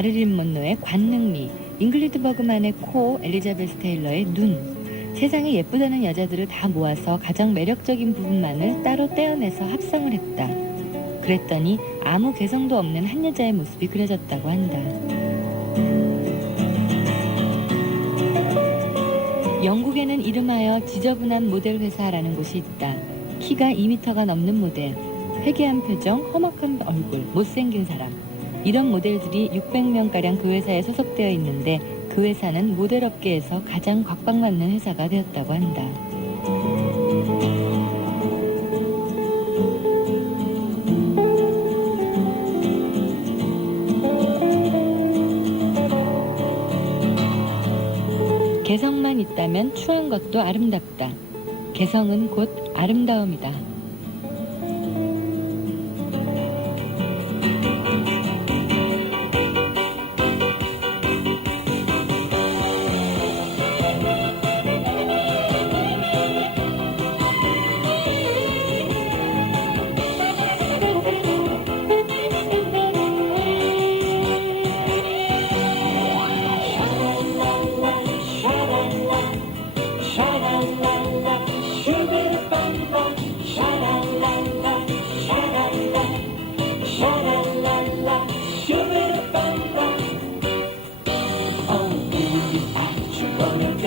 마릴린 먼로의 관능미, 잉글리드 버그만의 코, 엘리자베스 테일러의 눈. 세상에 예쁘다는 여자들을 다 모아서 가장 매력적인 부분만을 따로 떼어내서 합성을 했다. 그랬더니 아무 개성도 없는 한 여자의 모습이 그려졌다고 한다. 영국에는 이름하여 지저분한 모델 회사라는 곳이 있다. 키가 2m가 넘는 모델, 회개한 표정, 험악한 얼굴, 못생긴 사람. 이런 모델들이 600명가량 그 회사에 소속되어 있는데 그 회사는 모델 업계에서 가장 각광받는 회사가 되었다고 한다. 개성만 있다면 추한 것도 아름답다. 개성은 곧 아름다움이다.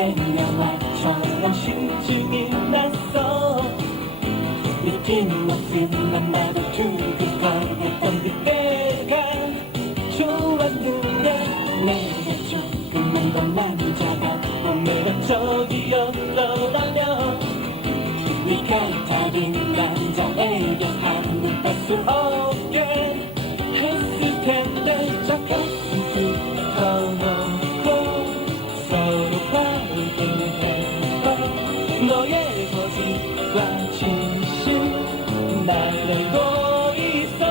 영화처럼 심증이 났어. 느낀 모습만 나도 두근거렸던 그때가 좋았는데 내가 조금만 더 남자가 매력적이었더라면 네가 다른 남자에게 한눈 팔 수 없게 했을 텐데 저 가슴부터 놓고 서로 바르기는 해봐. 너의 거짓과 진실 날 알고 있어.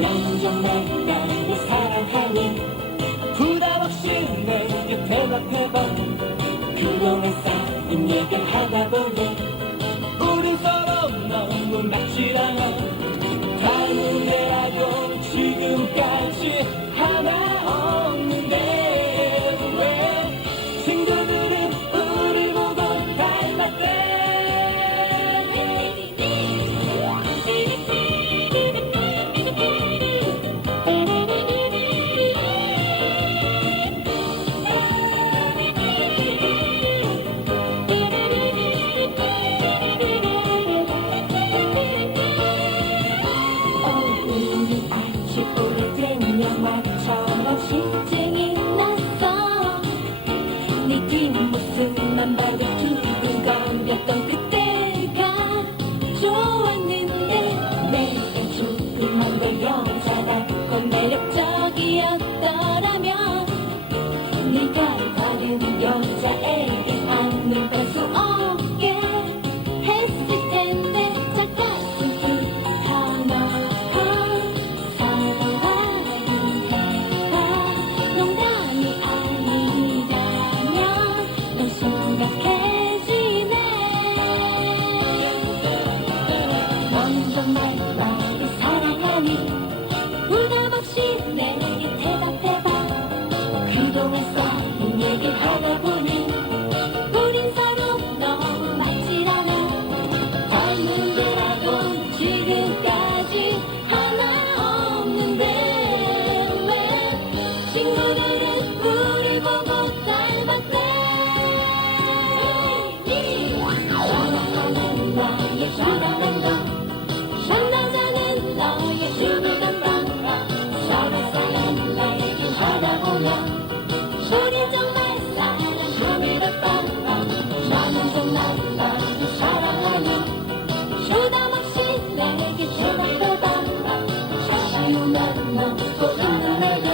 넌 정말 나를 사랑하니 부담 없이 내게 대답해봐. 그동안 쌓인 얘기를 하다 보니 우린 서로 너무 맞질 않아. 다른 애라고 지금까지 하나 없는데 왜 친구들은 우리 보고 닮았대. 영화처럼 심증이 났어. 네 뒷모습만 봐도 두근거렸던 그때가 좋았는데 내가 조금만 더 여자가 더 매력적이었더라면 네가 다른 여자에게 한눈 팔 수 없게 했을 텐데 정말 나를 사랑하니 부담 없이 내게 대답해봐. 그동안 쌓인 얘기 하다 보니 우린 서로 너무 맞질 않아. 닮은 데라고 지금까지 하나 없는데 왜 친구들은 우릴 보고 닮았대. 사랑하는 나의 사랑한다. 장난하는 너의 춤을 간다. 사랑사랑 나에게 하다 보면 우린 정말 사랑하는 것다. 나는 정말 너를 사랑하니 부담 없이 내게 대답해봐. 다시 오면 너고 있는 내게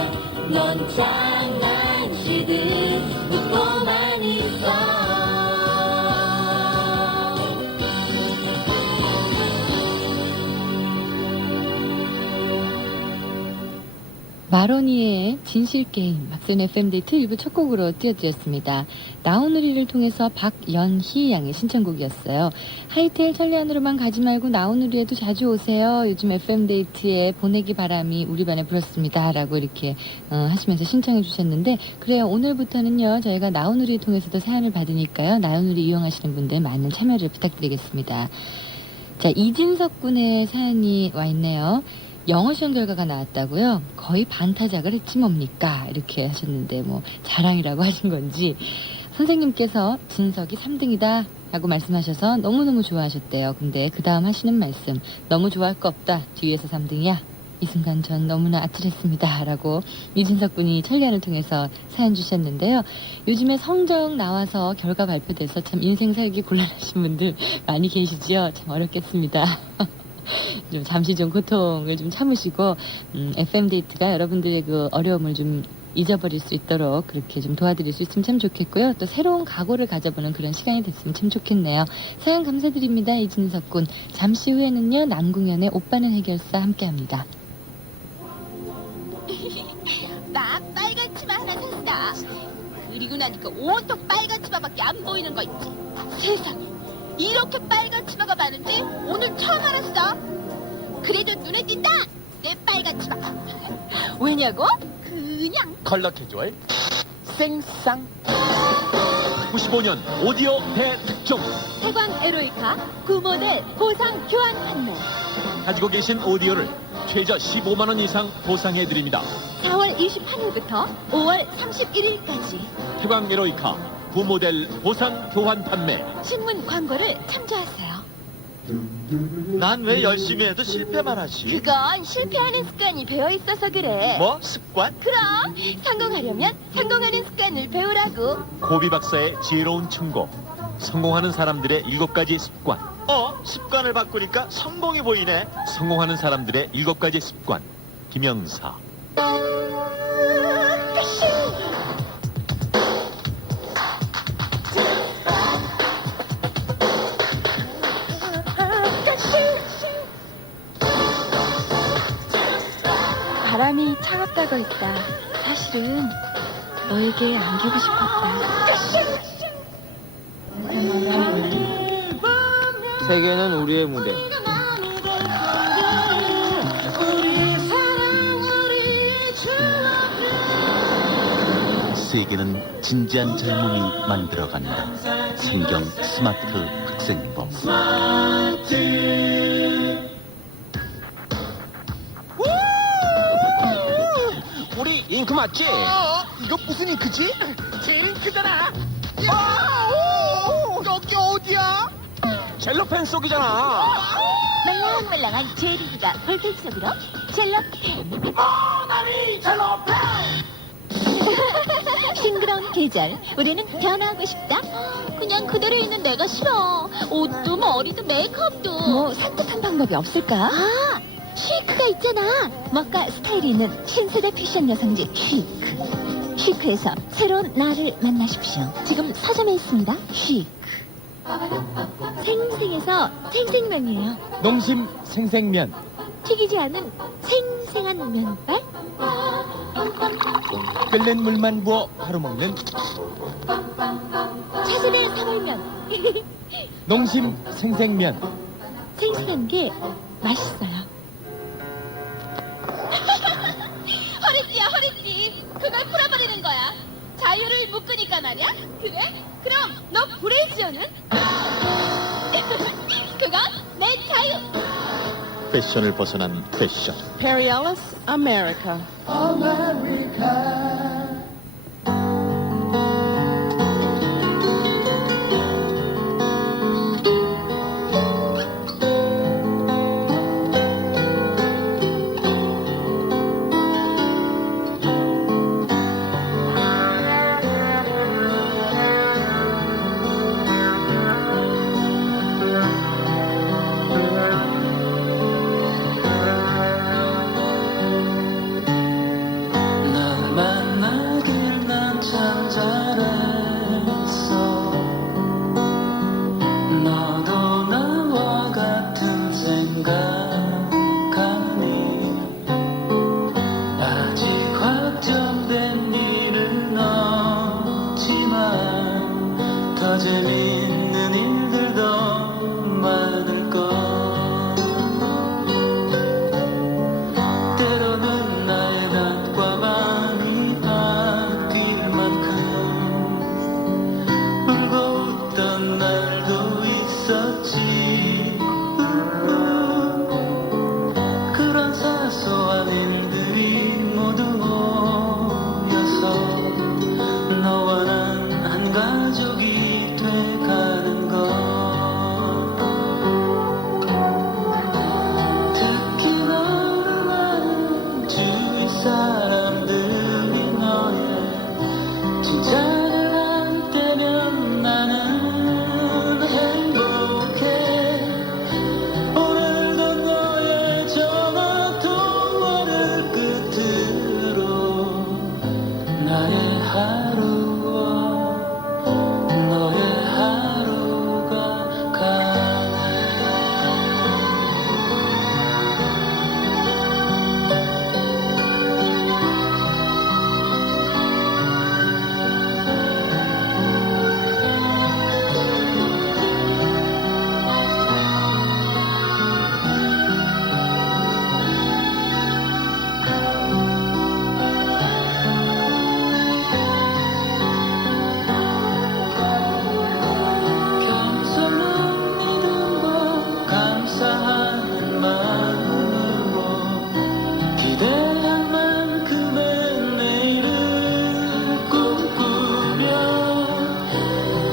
넌 장난치듯 웃고만 있어. 마로니에의 진실게임, 박선 FM데이트 1부 첫 곡으로 띄워드렸습니다. 나오누리를 통해서 박연희 양의 신청곡이었어요. 하이텔 천리안으로만 가지 말고 나오누리에도 자주 오세요. 요즘 FM데이트에 보내기 바람이 우리 반에 불었습니다. 라고 이렇게 하시면서 신청해 주셨는데, 그래요. 오늘부터는요, 저희가 나오누리 통해서도 사연을 받으니까요. 나오누리 이용하시는 분들 많은 참여를 부탁드리겠습니다. 자, 이진석 군의 사연이 와 있네요. 영어 시험 결과가 나왔다고요? 거의 반타작을 했지 뭡니까? 이렇게 하셨는데 뭐 자랑이라고 하신 건지 선생님께서 진석이 3등이다 라고 말씀하셔서 너무너무 좋아하셨대요. 근데 그 다음 하시는 말씀, 너무 좋아할 거 없다. 뒤에서 3등이야. 이 순간 전 너무나 아찔했습니다. 라고 이진석 군이 천리안을 통해서 사연 주셨는데요. 요즘에 성적 나와서 결과 발표돼서 참 인생 살기 곤란하신 분들 많이 계시지요? 참 어렵겠습니다. 좀 잠시 좀 고통을 좀 참으시고 FM데이트가 여러분들의 그 어려움을 좀 잊어버릴 수 있도록 그렇게 좀 도와드릴 수 있으면 참 좋겠고요. 또 새로운 각오를 가져보는 그런 시간이 됐으면 참 좋겠네요. 사연 감사드립니다. 이진석 군. 잠시 후에는요. 남궁현의 오빠는 해결사 함께합니다. 나 빨간 치마 하나 샀어. 그리고 나니까 온통 빨간 치마밖에 안 보이는 거 있지. 세상에, 이렇게 빨간 치마가 많은지 오늘 처음 알았어. 그래도 눈에 띈다, 내 빨간 치마. 왜냐고? 그냥 컬러 캐주얼 생쌍 95년 오디오 대특종 태광 에로이카 구모델 보상 교환 판매. 가지고 계신 오디오를 최저 15만원 이상 보상해드립니다. 4월 28일부터 5월 31일까지 태광 에로이카 부모델 보상 교환 판매. 신문 광고를 참조하세요. 난 왜 열심히 해도 실패만 하지? 그건 실패하는 습관이 배어있어서 그래. 뭐? 습관? 그럼 성공하려면 성공하는 습관을 배우라고. 고비 박사의 지혜로운 충고. 성공하는 사람들의 7가지 습관. 습관을 바꾸니까 성공이 보이네. 성공하는 사람들의 7가지 습관. 김영사. 바람이 차갑다고 했다. 사실은 너에게 안기고 싶었다. 세계는 우리의 무대. 세계는 진지한 젊음이 만들어간다. 성경 스마트 학생부. 우리 잉크 맞지? 이거 무슨 잉크지? 제 잉크잖아. 여기 어디야? 젤로펜 속이잖아. 말랑말랑한 제리기가 볼펜 속으로 젤로펜. 나리 젤로펜. 싱그러운 계절, 우리는 변화하고 싶다. 그냥 그대로 있는 내가 싫어. 옷도 머리도 메이크업도. 뭐 산뜻한 방법이 없을까? 아, 쉬크가 있잖아. 멋과 스타일이 있는 신세대 패션 여성지 쉬크. 쉬크에서 새로운 나를 만나십시오. 지금 서점에 있습니다. 쉬크. 생생해서 생생면이에요. 농심 생생면. 튀기지 않은 생생한 면발. 끓는 물만 부어 바로 먹는 차세대 사발면. 농심 생생면. 생생한 게 맛있어요. 허리띠야, 허리띠. 그걸 풀어버리는 거야. 자유를 묶으니까 말이야. 그래? 그럼 너 브레이지어는? 그건 내 자유. 패션을 벗어난 패션. Perry America. 널 만나 재밌는 일들도 많을걸. 때로는 나의 낮과 밤이 바뀔 만큼 울고 웃던 날도 있었지. 그런 사소한 일들이 모두 모여서 너와 난 한 가족이 돼가는 것. 특히 너를 아는 주위 사람들이 너의 칭찬을 할 때면 나는 행복해. 오늘도 너의 전화 통화를 끝으로 나의 하루와 너의 하루가 가네. 겸손한 믿음과 감사하는 마음으로 기대한 만큼의 내일을 꿈꾸며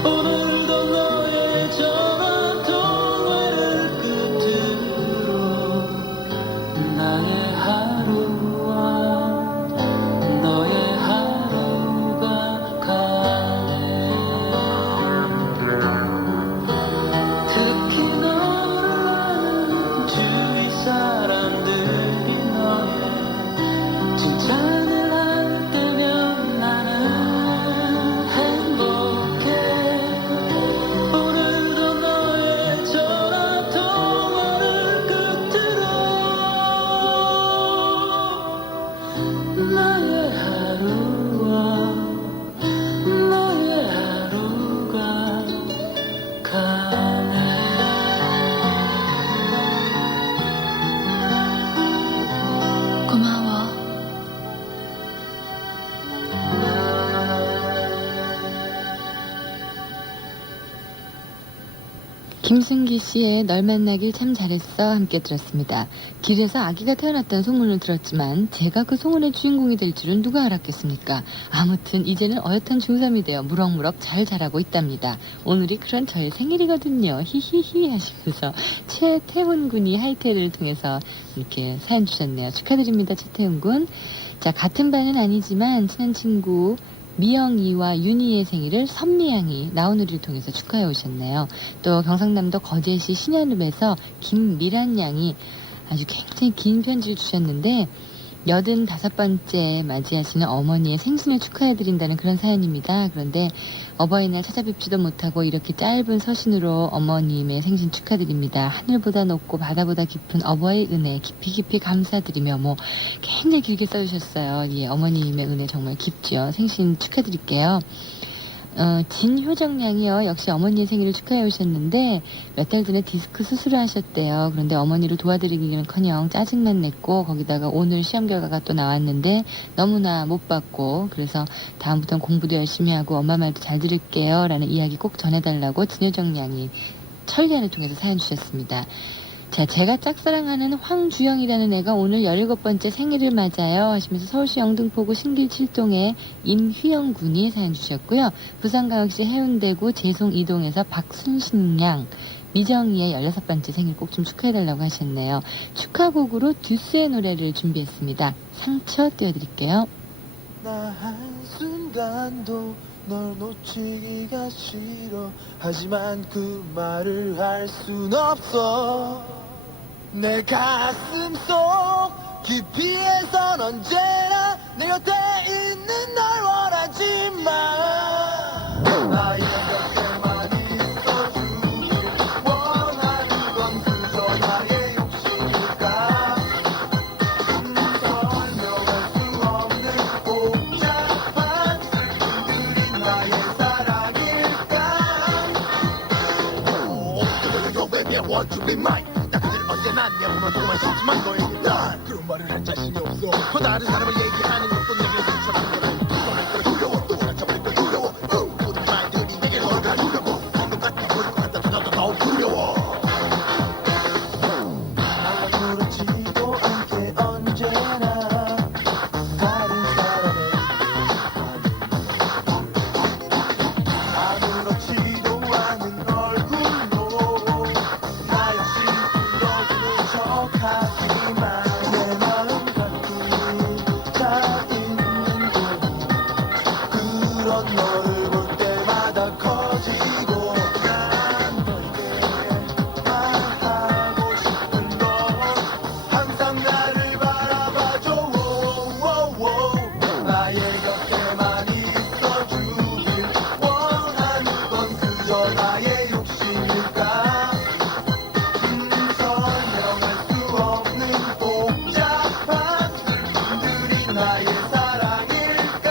오늘도 너의 전화 통화를 끝으로 나의 하루와 너의 하루가 가네. 특히 너를 아는 주위 사람들이 너의 칭찬을 할 때면 나는 행복해. 오늘도 너의 전화 통화를 끝으로 나의 하루와 너의 하루가 가네. 고마워. 김승기 씨의 널 만나길 참 잘했어 함께 들었습니다. 길에서 아기가 태어났다는 소문을 들었지만 제가 그 소문의 주인공이 될 줄은 누가 알았겠습니까? 아무튼 이제는 어엿한 중3이 되어 무럭무럭 잘 자라고 있답니다. 오늘이 그런 저의 생일이거든요. 히히히 하시면서 최태훈 군이 하이테를 통해서 이렇게 사연 주셨네요. 축하드립니다, 최태훈 군. 자, 같은 반은 아니지만 친한 친구 미영이와 윤희의 생일을 선미양이 나오누리를 통해서 축하해 오셨네요. 또 경상남도 거제시 신현읍에서 김미란 양이 아주 굉장히 긴 편지를 주셨는데 85번째 맞이하시는 어머니의 생신을 축하해드린다는 그런 사연입니다. 그런데 어버이날 찾아뵙지도 못하고 이렇게 짧은 서신으로 어머님의 생신 축하드립니다. 하늘보다 높고 바다보다 깊은 어버이 은혜 깊이 깊이 감사드리며 뭐 굉장히 길게 써주셨어요. 예, 어머님의 은혜 정말 깊죠. 생신 축하드릴게요. 진효정 양이요. 역시 어머니의 생일을 축하해 오셨는데 몇 달 전에 디스크 수술을 하셨대요. 그런데 어머니를 도와드리기는커녕 짜증만 냈고 거기다가 오늘 시험 결과가 또 나왔는데 너무나 못 받고 그래서 다음부터는 공부도 열심히 하고 엄마 말도 잘 들을게요 라는 이야기 꼭 전해달라고 진효정 양이 천리안을 통해서 사연 주셨습니다. 자, 제가 짝사랑하는 황주영이라는 애가 오늘 17번째 생일을 맞아요 하시면서 서울시 영등포구 신길 7동에 임휘영 군이 사연 주셨고요. 부산광역시 해운대구 재송 2동에서 박순신 양 미정이의 16번째 생일 꼭 좀 축하해달라고 하셨네요. 축하곡으로 듀스의 노래를 준비했습니다. 상처 띄워드릴게요. 나 한순간도 널 놓치기가 싫어. 하지만 그 말을 할 순 없어. 내 가슴 속 깊이에선 언제나 내 곁에 있는 널 원하지만 나의 곁에만 있어주길 원하는 건 그저 나의 욕심일까. 설명할 수 없는 복잡한 슬픔들이 나의 사랑일까. I want to be mine. 나그들 언제나 내 몸을 보면 싫지만 너에게 난 그런 말을 할 자신이 없어. 또 다른 사람을 얘기하는 것도 내게 상처라는 걸 알고 떠날 걸 두려워. 또 다쳐버릴 걸 두려워. 모든 말들이 내게 널 가두려고 똑같이 보일 것 같다. 더 두려워. 아무렇지도 않게 언제나 다른 사람의 아무렇지도 않은 얼굴로 나 역시 불러주는 척하지만 내 마음 가슴이 차 있는 곳 그런 너를 볼 때마다 커지고 난 너에게 말하고 싶은 건 항상 나를 바라봐줘. 나의 곁에만 있어주길 원하는 건 그저 나의 욕심일까. 설명할 수 없는 복잡한 슬픔들이 나의 사랑일까.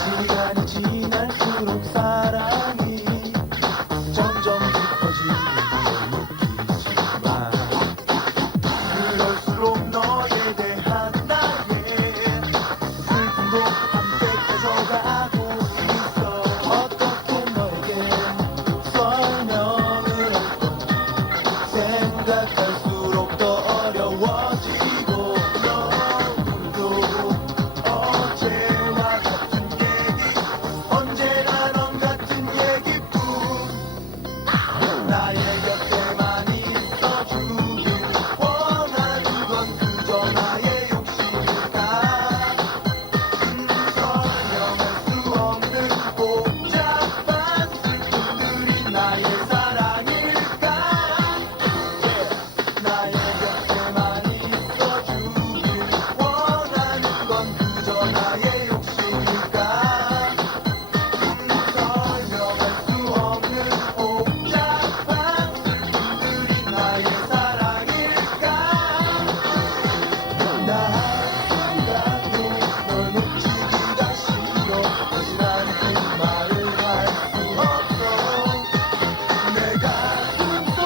시간이 지날수록 사랑이 점점 깊어지는 느끼지만 그럴수록 너에 대한 나의 슬픔도 함께 커져가고 있어. 어떻게 너에게 설명을 할까. 생각할수록 더 어려워지고 너도 어제와 같은 얘기 언제나 넌 같은 얘기뿐. 나의 곁에만 있어주길 원하는 건 그저 나의 욕심일까. 설명할 수 없는 복잡한 슬픔들이 나의 사랑일까. 나의 곁에만 있어주길 원하는 건 그저 나의 욕심일까. 설명할 수 없는 복잡한 슬픔들이 나의 사랑일까. 나 한순간도 널 놓치기가 싫어. 하지만 그 말을 할 수 없어. 내 가슴속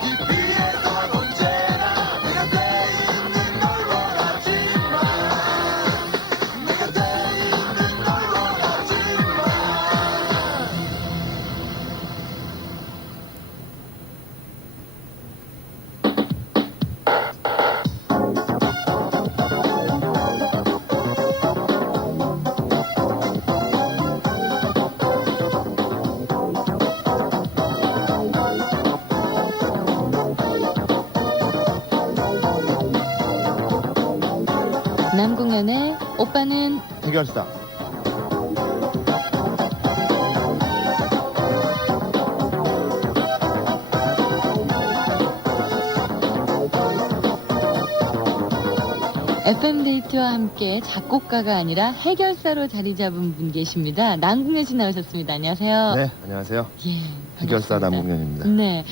깊이에선 언제나 네 곁에 있는 널 원하지만 내 곁에 있는 널 원하지만 남궁현의 오빠는 해결사. FM데이트와 함께 작곡가가 아니라 해결사로 자리 잡은 분 계십니다. 남궁현 씨 나오셨습니다. 안녕하세요. 네, 안녕하세요. 예, 해결사 반갑습니다. 남궁현입니다. 네.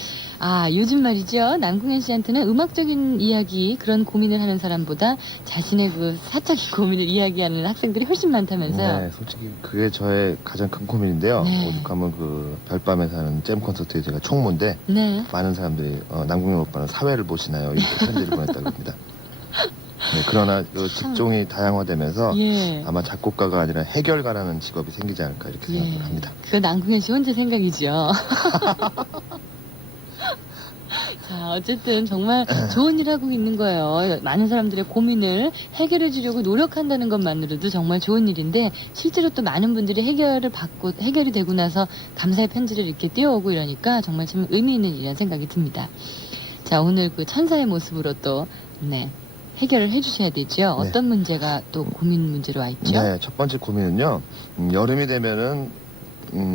아, 요즘 말이죠. 남궁현 씨한테는 음악적인 이야기, 그런 고민을 하는 사람보다 자신의 그 사적인 고민을 이야기하는 학생들이 훨씬 많다면서요. 네, 솔직히 그게 저의 가장 큰 고민인데요. 네. 오죽하면 그 별밤에서 하는 잼 콘서트에 제가 총무인데 네. 많은 사람들이 남궁현 오빠는 사회를 보시나요? 이렇게 편지를 보냈다고 합니다. 네, 그러나 그 직종이 다양화되면서 예. 아마 작곡가가 아니라 해결가라는 직업이 생기지 않을까 이렇게 예. 생각을 합니다. 그 남궁현 씨 혼자 생각이죠. 자, 어쨌든 정말 좋은 일 하고 있는 거예요. 많은 사람들의 고민을 해결해 주려고 노력한다는 것만으로도 정말 좋은 일인데, 실제로 또 많은 분들이 해결이 되고 나서 감사의 편지를 이렇게 띄워오고 이러니까 정말 참 의미 있는 일이라는 생각이 듭니다. 자, 오늘 그 천사의 모습으로 또, 네, 해결을 해 주셔야 되죠. 네. 어떤 문제가 또 고민 문제로 와 있죠? 네, 첫 번째 고민은요. 여름이 되면은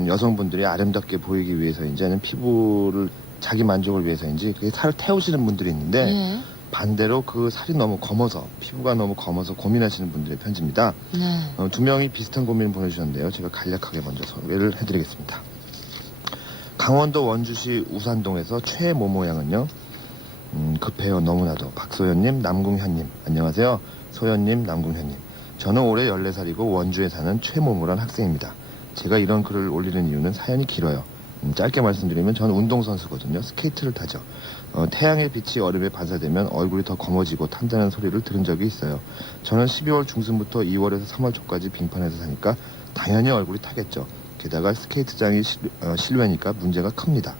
여성분들이 아름답게 보이기 위해서 이제는 피부를 자기 만족을 위해서인지 그게 살을 태우시는 분들이 있는데 예. 반대로 그 살이 너무 검어서 피부가 너무 검어서 고민하시는 분들의 편지입니다. 네. 두 명이 비슷한 고민을 보내주셨는데요. 제가 간략하게 먼저 소개를 해드리겠습니다. 강원도 원주시 우산동에서 최모모 양은요. 급해요 너무나도. 박소연님, 남궁현님 안녕하세요. 소연님, 남궁현님. 저는 올해 14살이고 원주에 사는 최모모란 학생입니다. 제가 이런 글을 올리는 이유는 사연이 길어요. 짧게 말씀드리면 저는 운동선수거든요. 스케이트를 타죠. 태양의 빛이 얼음에 반사되면 얼굴이 더 검어지고 탄다는 소리를 들은 적이 있어요. 저는 12월 중순부터 2월에서 3월 초까지 빙판에서 사니까 당연히 얼굴이 타겠죠. 게다가 스케이트장이 실외니까 문제가 큽니다.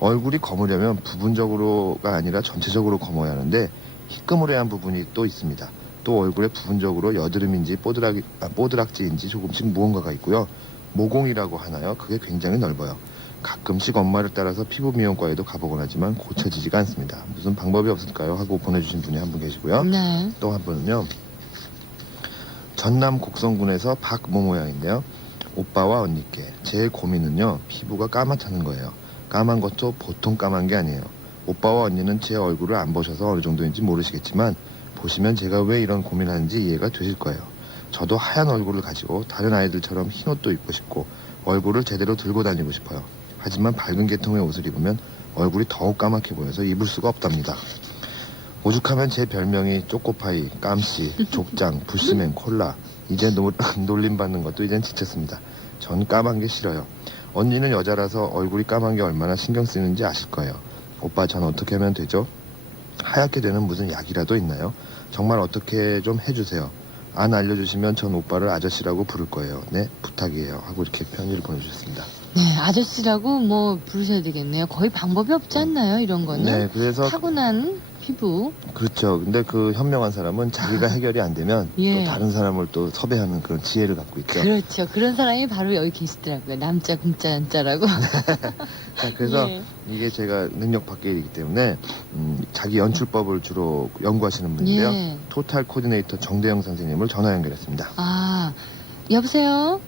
얼굴이 검으려면 부분적으로가 아니라 전체적으로 검어야 하는데 희끄무레한 부분이 또 있습니다. 또 얼굴에 부분적으로 여드름인지 뽀드락지인지 조금씩 무언가가 있고요. 모공이라고 하나요? 그게 굉장히 넓어요. 가끔씩 엄마를 따라서 피부 미용과에도 가보곤 하지만 고쳐지지가 않습니다. 무슨 방법이 없을까요? 하고 보내주신 분이 한 분 계시고요. 네. 또 한 분은요. 전남 곡성군에서 박모모양인데요. 오빠와 언니께 제 고민은요. 피부가 까맣다는 거예요. 까만 것도 보통 까만 게 아니에요. 오빠와 언니는 제 얼굴을 안 보셔서 어느 정도인지 모르시겠지만 보시면 제가 왜 이런 고민하는지 이해가 되실 거예요. 저도 하얀 얼굴을 가지고 다른 아이들처럼 흰 옷도 입고 싶고 얼굴을 제대로 들고 다니고 싶어요. 하지만 밝은 계통의 옷을 입으면 얼굴이 더욱 까맣게 보여서 입을 수가 없답니다. 오죽하면 제 별명이 쪼꼬파이, 깜씨, 족장, 부시맨, 콜라. 이제 놀림받는 것도 이젠 지쳤습니다. 전 까만 게 싫어요. 언니는 여자라서 얼굴이 까만 게 얼마나 신경 쓰이는지 아실 거예요. 오빠 전 어떻게 하면 되죠? 하얗게 되는 무슨 약이라도 있나요? 정말 어떻게 좀 해주세요. 안 알려주시면 전 오빠를 아저씨라고 부를 거예요. 네, 부탁이에요. 하고 이렇게 편지를 보내주셨습니다. 네, 아저씨라고 뭐 부르셔야 되겠네요. 거의 방법이 없지 않나요, 이런 거는? 네, 그래서 타고난 피부. 그렇죠. 근데 그 현명한 사람은 자기가 해결이 안 되면 예. 또 다른 사람을 또 섭외하는 그런 지혜를 갖고 있죠. 그렇죠. 그런 사람이 바로 여기 계시더라고요. 남자, 금자, 연자라고. 자, 그래서 예. 이게 제가 능력 밖의 일이기 때문에 자기 연출법을 주로 연구하시는 분인데요. 예. 토탈 코디네이터 정대영 선생님을 전화 연결했습니다. 아, 여보세요?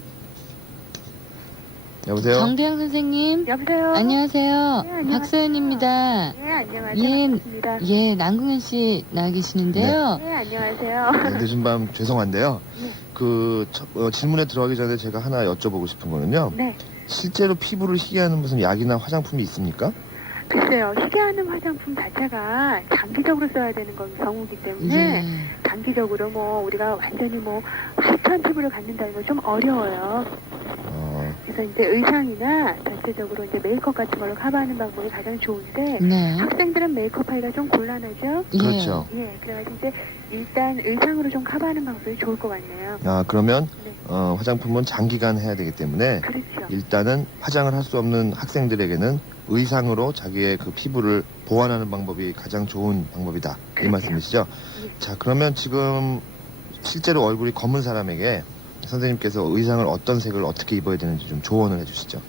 여보세요? 정대영 선생님? 여보세요? 안녕하세요. 네, 안녕하세요. 박소연입니다. 네, 안녕하세요. 예, 반갑습니다. 예, 남궁현 씨 나와 계시는데요. 네, 안녕하세요. 네, 늦은 밤 죄송한데요. 네. 질문에 들어가기 전에 제가 하나 여쭤보고 싶은 거는요. 네. 실제로 피부를 희게 하는 무슨 약이나 화장품이 있습니까? 글쎄요, 희게하는 화장품 자체가 장기적으로 써야 되는 경우이기 때문에 예. 단기적으로 뭐 우리가 완전히 뭐 화려한 피부를 갖는다는 건 좀 어려워요. 그래서 이제 의상이나 전체적으로 이제 메이크업 같은 걸로 커버하는 방법이 가장 좋은데 네. 학생들은 메이크업 하기가 좀 곤란하죠. 예. 그렇죠. 예, 그래가지고 이제 일단 의상으로 좀 커버하는 방법이 좋을 것 같네요. 그러면 네. 화장품은 장기간 해야 되기 때문에 그렇죠. 일단은 화장을 할 수 없는 학생들에게는 의상으로 자기의 그 피부를 보완하는 방법이 가장 좋은 방법이다. 이 그렇죠. 말씀이시죠? 네. 자, 그러면 지금 실제로 얼굴이 검은 사람에게 선생님께서 의상을 어떤 색을 어떻게 입어야 되는지 좀 조언을 해주시죠.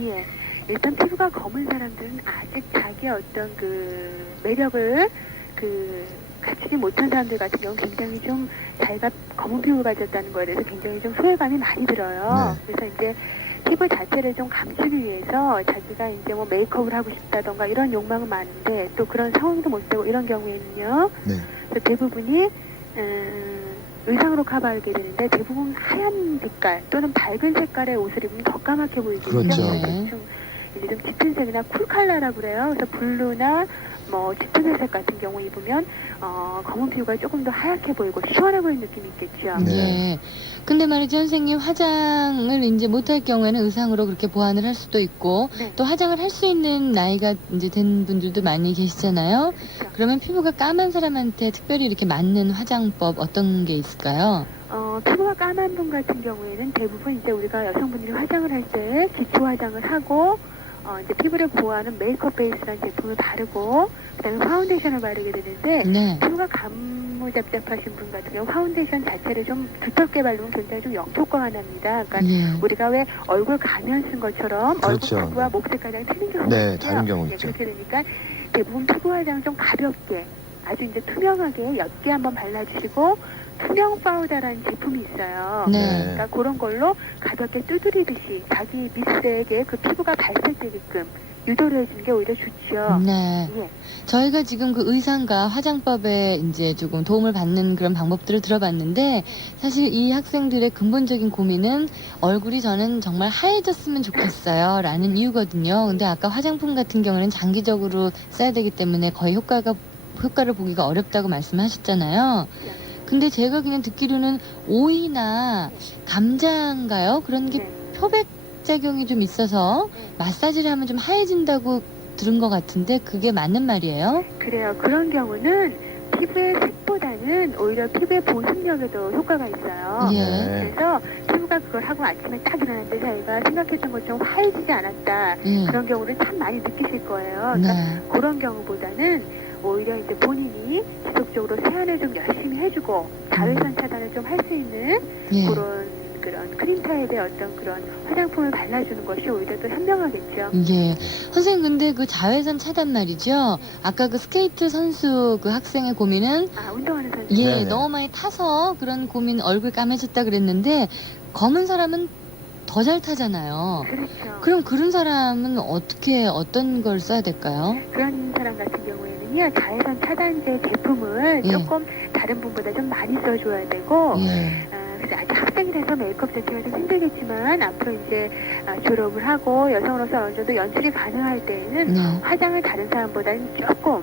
예. 일단 피부가 검은 사람들은 아직 자기의 어떤 그 매력을 갖추지 못한 사람들 같은 경우는 굉장히 좀 자기가 검은 피부를 가졌다는 거에 대해서 굉장히 좀 소외감이 많이 들어요. 네. 그래서 이제 피부 자체를 좀 감추기 위해서 자기가 이제 뭐 메이크업을 하고 싶다던가 이런 욕망은 많은데 또 그런 상황도 못 되고 이런 경우에는요. 네. 그래서 대부분이 의상으로 커버하게 되는데 대부분 하얀 색깔 또는 밝은 색깔의 옷을 입으면 더 까맣게 보이거든요. 그렇죠. 네. 좀 짙은 색이나 쿨 컬러라고 그래요. 그래서 블루나 뭐 짙은 회색 같은 경우 입으면 검은 피부가 조금 더 하얗게 보이고 시원해 보이는 느낌이 있겠죠. 네. 예. 근데 말이죠, 선생님, 화장을 이제 못할 경우에는 의상으로 그렇게 보완을 할 수도 있고, 네. 또 화장을 할 수 있는 나이가 이제 된 분들도 많이 계시잖아요. 그렇죠. 그러면 피부가 까만 사람한테 특별히 이렇게 맞는 화장법 어떤 게 있을까요? 피부가 까만 분 같은 경우에는 대부분 이제 우리가 여성분들이 화장을 할 때 기초 화장을 하고 이제 피부를 보호하는 메이크업 베이스라는 제품을 바르고 그다음에 파운데이션을 바르게 되는데 네. 피부가 가무잡잡하신 분 같은 경우 파운데이션 자체를 좀 두텁게 바르면 굉장히 좀 역효과가 납니다. 그러니까 예. 우리가 왜 얼굴 가면 쓴 것처럼 그렇죠. 얼굴 피부와 목색 가장 틀린 경우가 네, 있죠. 다른 경우 예, 있죠. 그렇게 되니까 대부분 피부 화장을 좀 가볍게 아주 이제 투명하게 옅게 한번 발라주시고 투명 파우더라는 제품이 있어요. 네. 그러니까 그런 걸로 가볍게 두드리듯이 자기 밑색에 그 피부가 발색되게끔 유도를 해주는 게 오히려 좋죠. 네. 예. 저희가 지금 그 의상과 화장법에 이제 조금 도움을 받는 그런 방법들을 들어봤는데 사실 이 학생들의 근본적인 고민은 얼굴이 저는 정말 하얘졌으면 좋겠어요 라는 이유거든요. 근데 아까 화장품 같은 경우는 장기적으로 써야 되기 때문에 거의 효과를 보기가 어렵다고 말씀하셨잖아요. 근데 제가 그냥 듣기로는 오이나 감자인가요? 그런 게 네. 표백작용이 좀 있어서 마사지를 하면 좀 하얘진다고 들은 것 같은데 그게 맞는 말이에요? 그래요. 그런 경우는 피부의 색보다는 오히려 피부의 보습력에도 효과가 있어요. 예. 네. 그래서 피부가 그걸 하고 아침에 딱 일어났는데 자기가 생각했던 것처럼 하얘지지 않았다. 예. 그런 경우를 참 많이 느끼실 거예요. 그러니까 네. 그런 경우보다는 오히려 이제 본인이 지속적으로 세안을 좀 열심히 해주고 자외선 차단을 좀 할 수 있는 예. 그런 크림 타입의 어떤 그런 화장품을 발라주는 것이 오히려 또 현명하겠죠. 예. 선생님, 근데 그 자외선 차단 말이죠? 아까 그 스케이트 선수 그 학생의 고민은 아, 운동하는 선수. 예, 네네. 너무 많이 타서 그런 고민 얼굴 까매졌다 그랬는데 검은 사람은 더 잘 타잖아요. 그렇죠. 그럼 그런 사람은 어떤 걸 써야 될까요? 그런 사람 같은 경우에는요, 자외선 차단제 제품을 예. 조금 다른 분보다 좀 많이 써줘야 되고, 예. 그래서 아직 학생이라서 메이크업 자체가 좀 힘들겠지만, 앞으로 이제 졸업을 하고 여성으로서 어느 정도 연출이 가능할 때에는 네. 화장을 다른 사람보다는 조금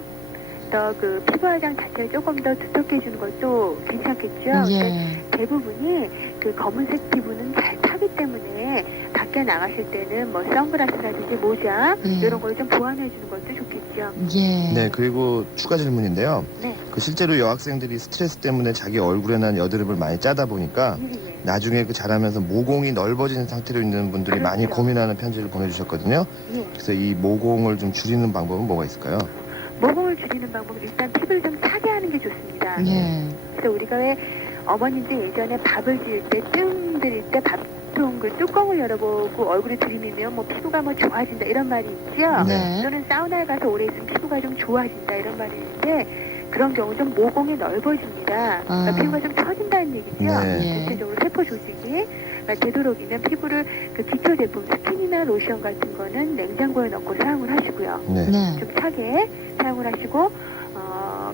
더 그 피부 화장 자체를 조금 더 두텁게 해주는 것도 괜찮겠죠. 근데 예. 대부분이 그 검은색 피부는 잘 타기 때문에 밖에 나갔을 때는 뭐 선글라스라든지 모자 이런 걸 좀 보완해 주는 것도 좋겠죠. 예. 네, 그리고 추가 질문인데요. 네. 그 실제로 여학생들이 스트레스 때문에 자기 얼굴에 난 여드름을 많이 짜다 보니까 예. 나중에 그 자라면서 모공이 넓어진 상태로 있는 분들이 많이 그렇죠. 고민하는 편지를 보내주셨거든요. 예. 그래서 이 모공을 좀 줄이는 방법은 뭐가 있을까요? 모공을 줄이는 방법은 일단 피부를 좀 차게 하는 게 좋습니다. 예. 그래서 우리가 왜 어머님들 예전에 밥을 지을 때 뜸 들일 때 밥통 그 뚜껑을 열어보고 얼굴에 들이밀면 뭐 피부가 뭐 좋아진다 이런 말이 있죠. 네. 또는 사우나에 가서 오래 있으면 피부가 좀 좋아진다 이런 말이 있는데 그런 경우 좀 모공이 넓어집니다. 그러니까 피부가 좀 처진다는 얘기죠. 네. 전체적으로 세포 조직이 그러니까 되도록이면 피부를 그 기초 제품 스킨이나 로션 같은 거는 냉장고에 넣고 사용을 하시고요. 네. 네. 좀 차게 사용을 하시고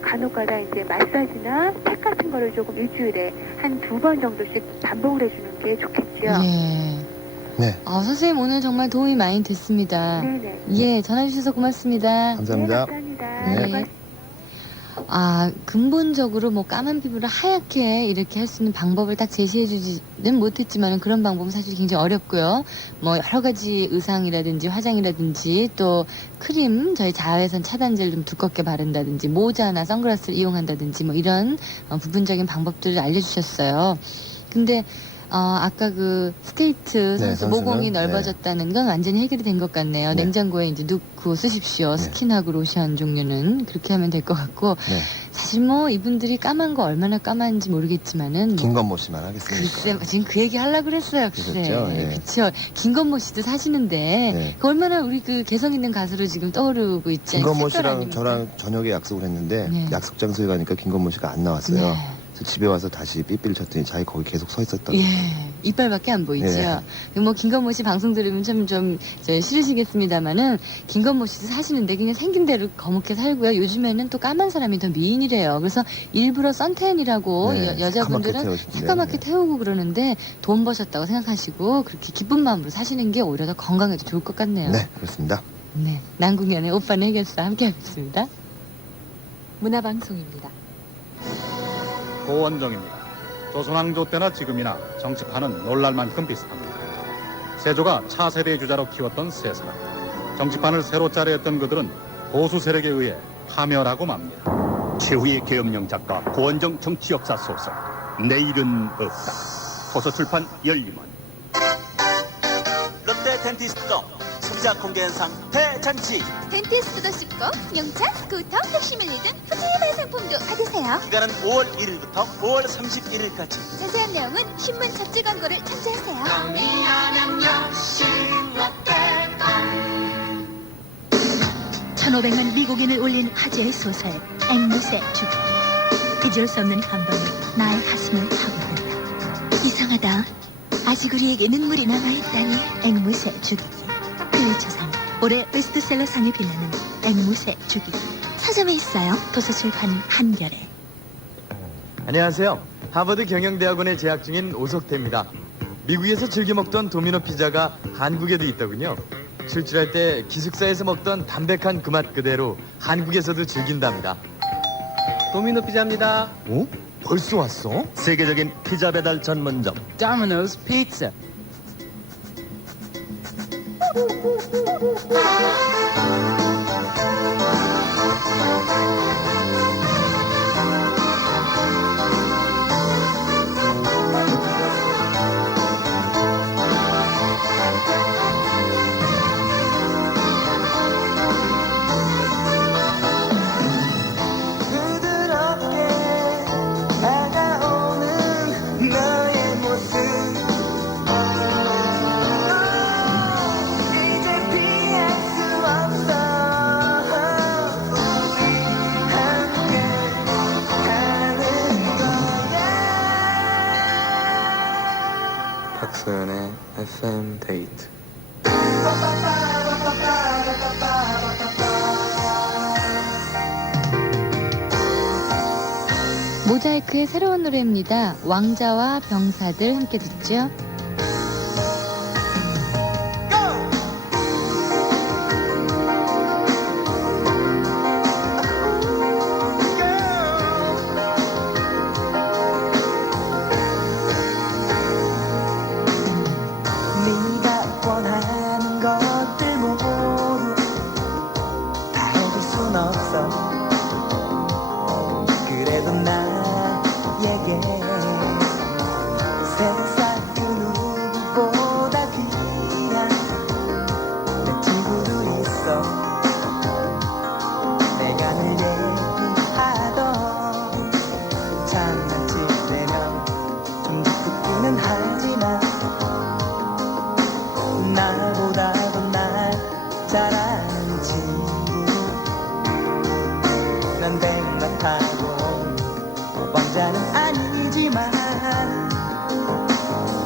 간혹가다 이제 마사지나 팩 같은 거를 조금 일주일에 한 2번 정도씩 반복을 해주는 게 좋겠죠. 예. 네. 선생님 오늘 정말 도움이 많이 됐습니다. 네네. 예, 전화 주셔서 고맙습니다. 감사합니다. 네, 감사합니다. 네. 수고하셨습니다. 근본적으로 뭐 까만 피부를 하얗게 이렇게 할 수 있는 방법을 딱 제시해주지는 못했지만 그런 방법은 사실 굉장히 어렵고요. 뭐 여러 가지 의상이라든지 화장이라든지 또 크림, 저희 자외선 차단제를 좀 두껍게 바른다든지 모자나 선글라스를 이용한다든지 뭐 이런 부분적인 방법들을 알려주셨어요. 근데 아까 그 스케이트 선수 선수는, 모공이 넓어졌다는 건 완전히 해결이 된 것 같네요. 네. 냉장고에 이제 넣고 쓰십시오. 네. 스킨하고 로션 종류는 그렇게 하면 될 것 같고 네. 사실 뭐 이분들이 까만 거 얼마나 까만지 모르겠지만은 뭐 김건모 씨만 하겠습니까? 글쎄 지금 그 얘기 하려고 그랬어요. 글쎄. 그렇죠, 예. 그렇죠. 김건모 씨도 사시는데 네. 그 얼마나 우리 그 개성 있는 가수로 지금 떠오르고 있지 김건모 않습니까? 씨랑 저랑 저녁에 약속을 했는데 네. 약속 장소에 가니까 김건모 씨가 안 나왔어요. 네. 그래서 집에 와서 다시 삐삐를 쳤더니 자기 거기 계속 서 있었다고. 예, 이빨밖에 안 보이죠. 뭐 김건모 씨 방송 들으면 좀 싫으시겠습니다만은 김건모 씨도 사시는데 그냥 생긴 대로 거뭇게 살고요. 요즘에는 또 까만 사람이 더 미인이래요. 그래서 일부러 선탠이라고 네, 여자분들은 새까맣게 태우시는데. 새까맣게 태우고 그러는데 돈 버셨다고 생각하시고 그렇게 기쁜 마음으로 사시는 게 오히려 더 건강에도 좋을 것 같네요. 네, 그렇습니다. 네, 남궁현의 오빠는 해결사 함께하겠습니다. 문화방송입니다. 고원정입니다. 조선왕조 때나 지금이나 정치판은 놀랄만큼 비슷합니다. 세조가 차세대 주자로 키웠던 세 사람. 정치판을 새로 짜려했던 그들은 보수 세력에 의해 파멸하고 맙니다. 최후의 계엄령 작가 고원정 정치역사 소설 내일은 없다. 도서출판 열림원. 롯데 덴티스트도 순자 공개 현상 대잔치. 덴티스트도 쉽고 자동차, 스쿠터, 캡시밀리 등 푸짐한 상품도 받으세요. 기간은 5월 1일부터 5월 31일까지. 자세한 내용은 신문 잡지 광고를 참조하세요. 1500만 미국인을 올린 화제의 소설 앵무새 죽기. 잊을 수 없는 감동이 나의 가슴을 파고든다. 이상하다. 아직 우리에게 눈물이 남아있다니. 앵무새 죽기. 그 조상 올해 베스트셀러 상에 빛나는 앵무새 주기. 서점에 있어요. 도서출판 한겨레. 안녕하세요. 하버드 경영대학원에 재학 중인 오석태입니다. 미국에서 즐겨 먹던 도미노 피자가 한국에도 있더군요. 출출할 때 기숙사에서 먹던 담백한 그 맛 그대로 한국에서도 즐긴답니다. 도미노 피자입니다. 어? 벌써 왔어? 세계적인 피자 배달 전문점 도미노스 피자. 박소연의 FM 데이트. 모자이크의 새로운 노래입니다. 왕자와 병사들 함께 듣죠.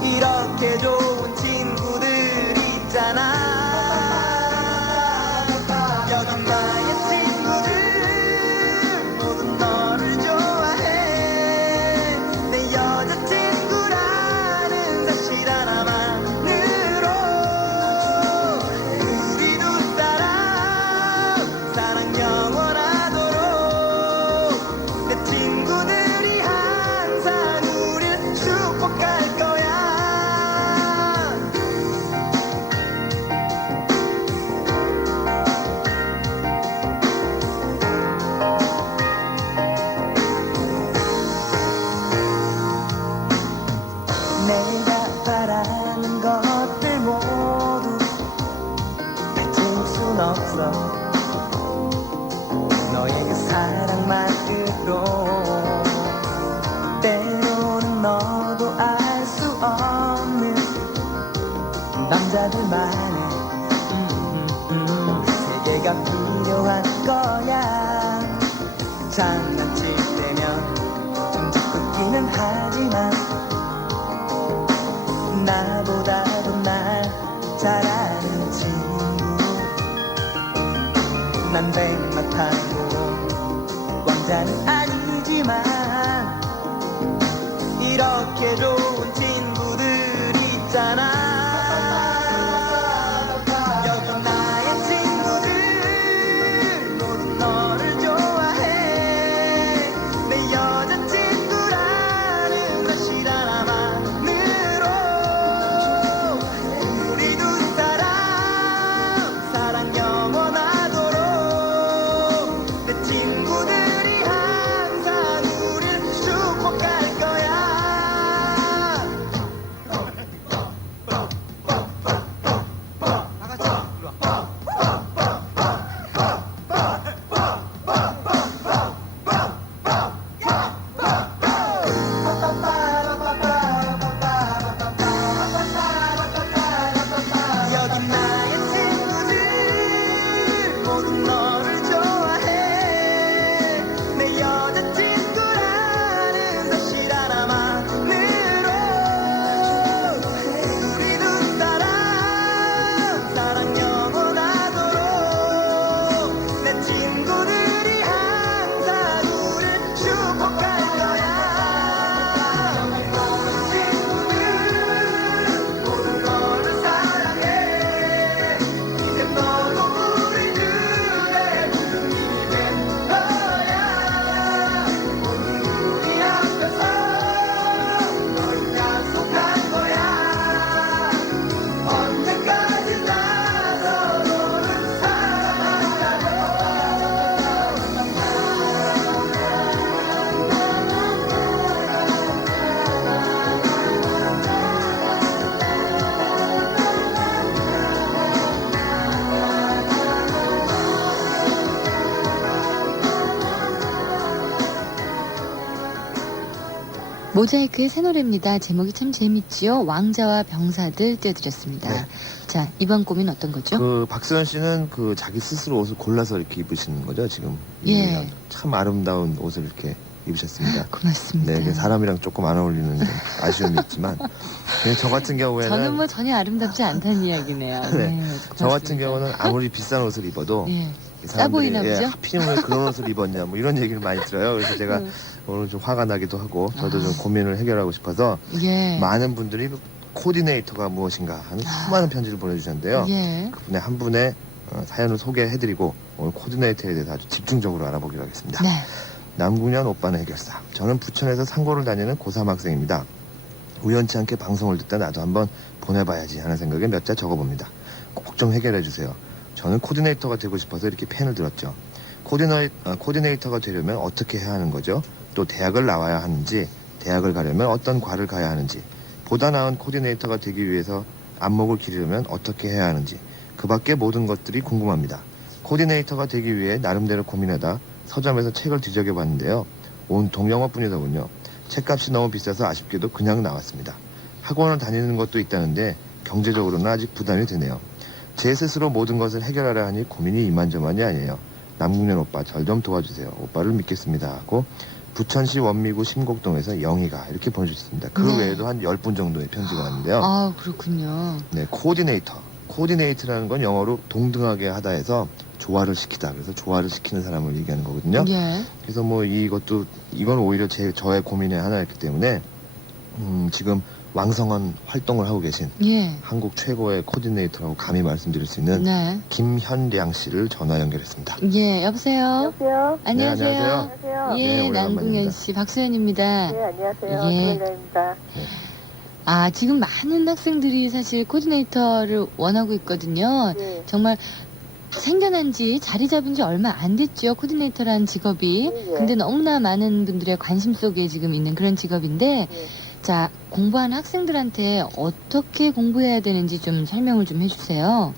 이렇게 좋은 친구들 있잖아. 여기 나의 친구들 모두 너를 좋아해. 내 여자친구라는 사실 하나만으로 우리 두 사람 사랑 영원하도록. 내 친구들이 항상 우릴 축복할 거야. 내가 바라는 것들 모두 다 채울 순 없어. 너에게 사랑만으로. 때로는 너도 알 수 없는 남자들 많아. 세계가 필요할 거야. 장난칠 때면 좀 짓궂기는 하지만 나보다도 날 잘 아는 친구. 난 백마탄고 왕자는 아니지만 이렇게 좋은 친구들 있잖아. 여기 나의 친구들 모두 너를 좋아해. 내 여자친구라는 사실 하나만으로 우리 두 사람 사랑 영원하도록. 내 친구들이 항상 우릴 축복할 거야. 모자이크의 새 노래입니다. 제목이 참 재밌지요. 왕자와 병사들 띄워드렸습니다. 네. 자, 이번 고민 어떤 거죠? 그 박소연 씨는 그 자기 스스로 옷을 골라서 이렇게 입으시는 거죠, 지금? 예. 참 아름다운 옷을 이렇게 입으셨습니다. 고맙습니다. 네, 이게 사람이랑 조금 안 어울리는 아쉬움이 있지만, 그냥 저 같은 경우에는. 저는 뭐 전혀 아름답지 않다는 이야기네요. 네. 저 같은 경우는 아무리 비싼 옷을 입어도. 예. 이 싸 보이나 사람들이, 보죠? 하필이면 왜 그런 옷을 입었냐, 뭐 이런 얘기를 많이 들어요. 그래서 제가 오늘 좀 화가 나기도 하고, 저도 좀 고민을 해결하고 싶어서, 예. 많은 분들이 코디네이터가 무엇인가 하는 수많은 편지를 보내주셨는데요. 예. 그분의 한 분의 사연을 소개해드리고, 오늘 코디네이터에 대해서 아주 집중적으로 알아보기로 하겠습니다. 네. 남궁현 오빠는 해결사. 저는 부천에서 상고를 다니는 고3 학생입니다. 우연치 않게 방송을 듣다 나도 한번 보내봐야지 하는 생각에 몇 자 적어봅니다. 꼭 좀 해결해주세요. 저는 코디네이터가 되고 싶어서 이렇게 펜을 들었죠. 코디네이터가 되려면 어떻게 해야 하는 거죠? 또 대학을 나와야 하는지, 대학을 가려면 어떤 과를 가야 하는지, 보다 나은 코디네이터가 되기 위해서 안목을 기르려면 어떻게 해야 하는지, 그 밖의 모든 것들이 궁금합니다. 코디네이터가 되기 위해 나름대로 고민하다 서점에서 책을 뒤적여 봤는데요. 온통 영어뿐이더군요. 책값이 너무 비싸서 아쉽게도 그냥 나왔습니다. 학원을 다니는 것도 있다는데 경제적으로는 아직 부담이 되네요. 제 스스로 모든 것을 해결하려 하니 고민이 이만저만이 아니에요. 남궁현 오빠 절 좀 도와주세요. 오빠를 믿겠습니다 하고 부천시 원미구 심곡동에서 영희가 이렇게 보내주셨습니다. 그 네. 외에도 한 10분 정도의 편지가 왔는데요. 아, 그렇군요. 네, 코디네이터. 코디네이트라는 건 영어로 동등하게 하다 해서 조화를 시키다. 그래서 조화를 시키는 사람을 얘기하는 거거든요. 예. 그래서 뭐 이건 오히려 저의 고민의 하나였기 때문에 지금 왕성한 활동을 하고 계신 예. 한국 최고의 코디네이터라고 감히 말씀드릴 수 있는 네. 김현량 씨를 전화 연결했습니다. 예, 여보세요? 여보세요? 안녕하세요. 네, 안녕하세요. 안녕하세요. 예, 네, 오래간만입니다. 남궁현 씨, 박소연입니다. 네, 안녕하세요. 예. 김현량입니다. 아, 지금 많은 학생들이 사실 코디네이터를 원하고 있거든요. 네. 정말 생겨난 지, 자리 잡은 지 얼마 안 됐죠. 코디네이터라는 직업이. 예, 예. 근데 너무나 많은 분들의 관심 속에 지금 있는 그런 직업인데, 예. 자, 공부하는 학생들한테 어떻게 공부해야 되는지 좀 설명을 좀 해주세요.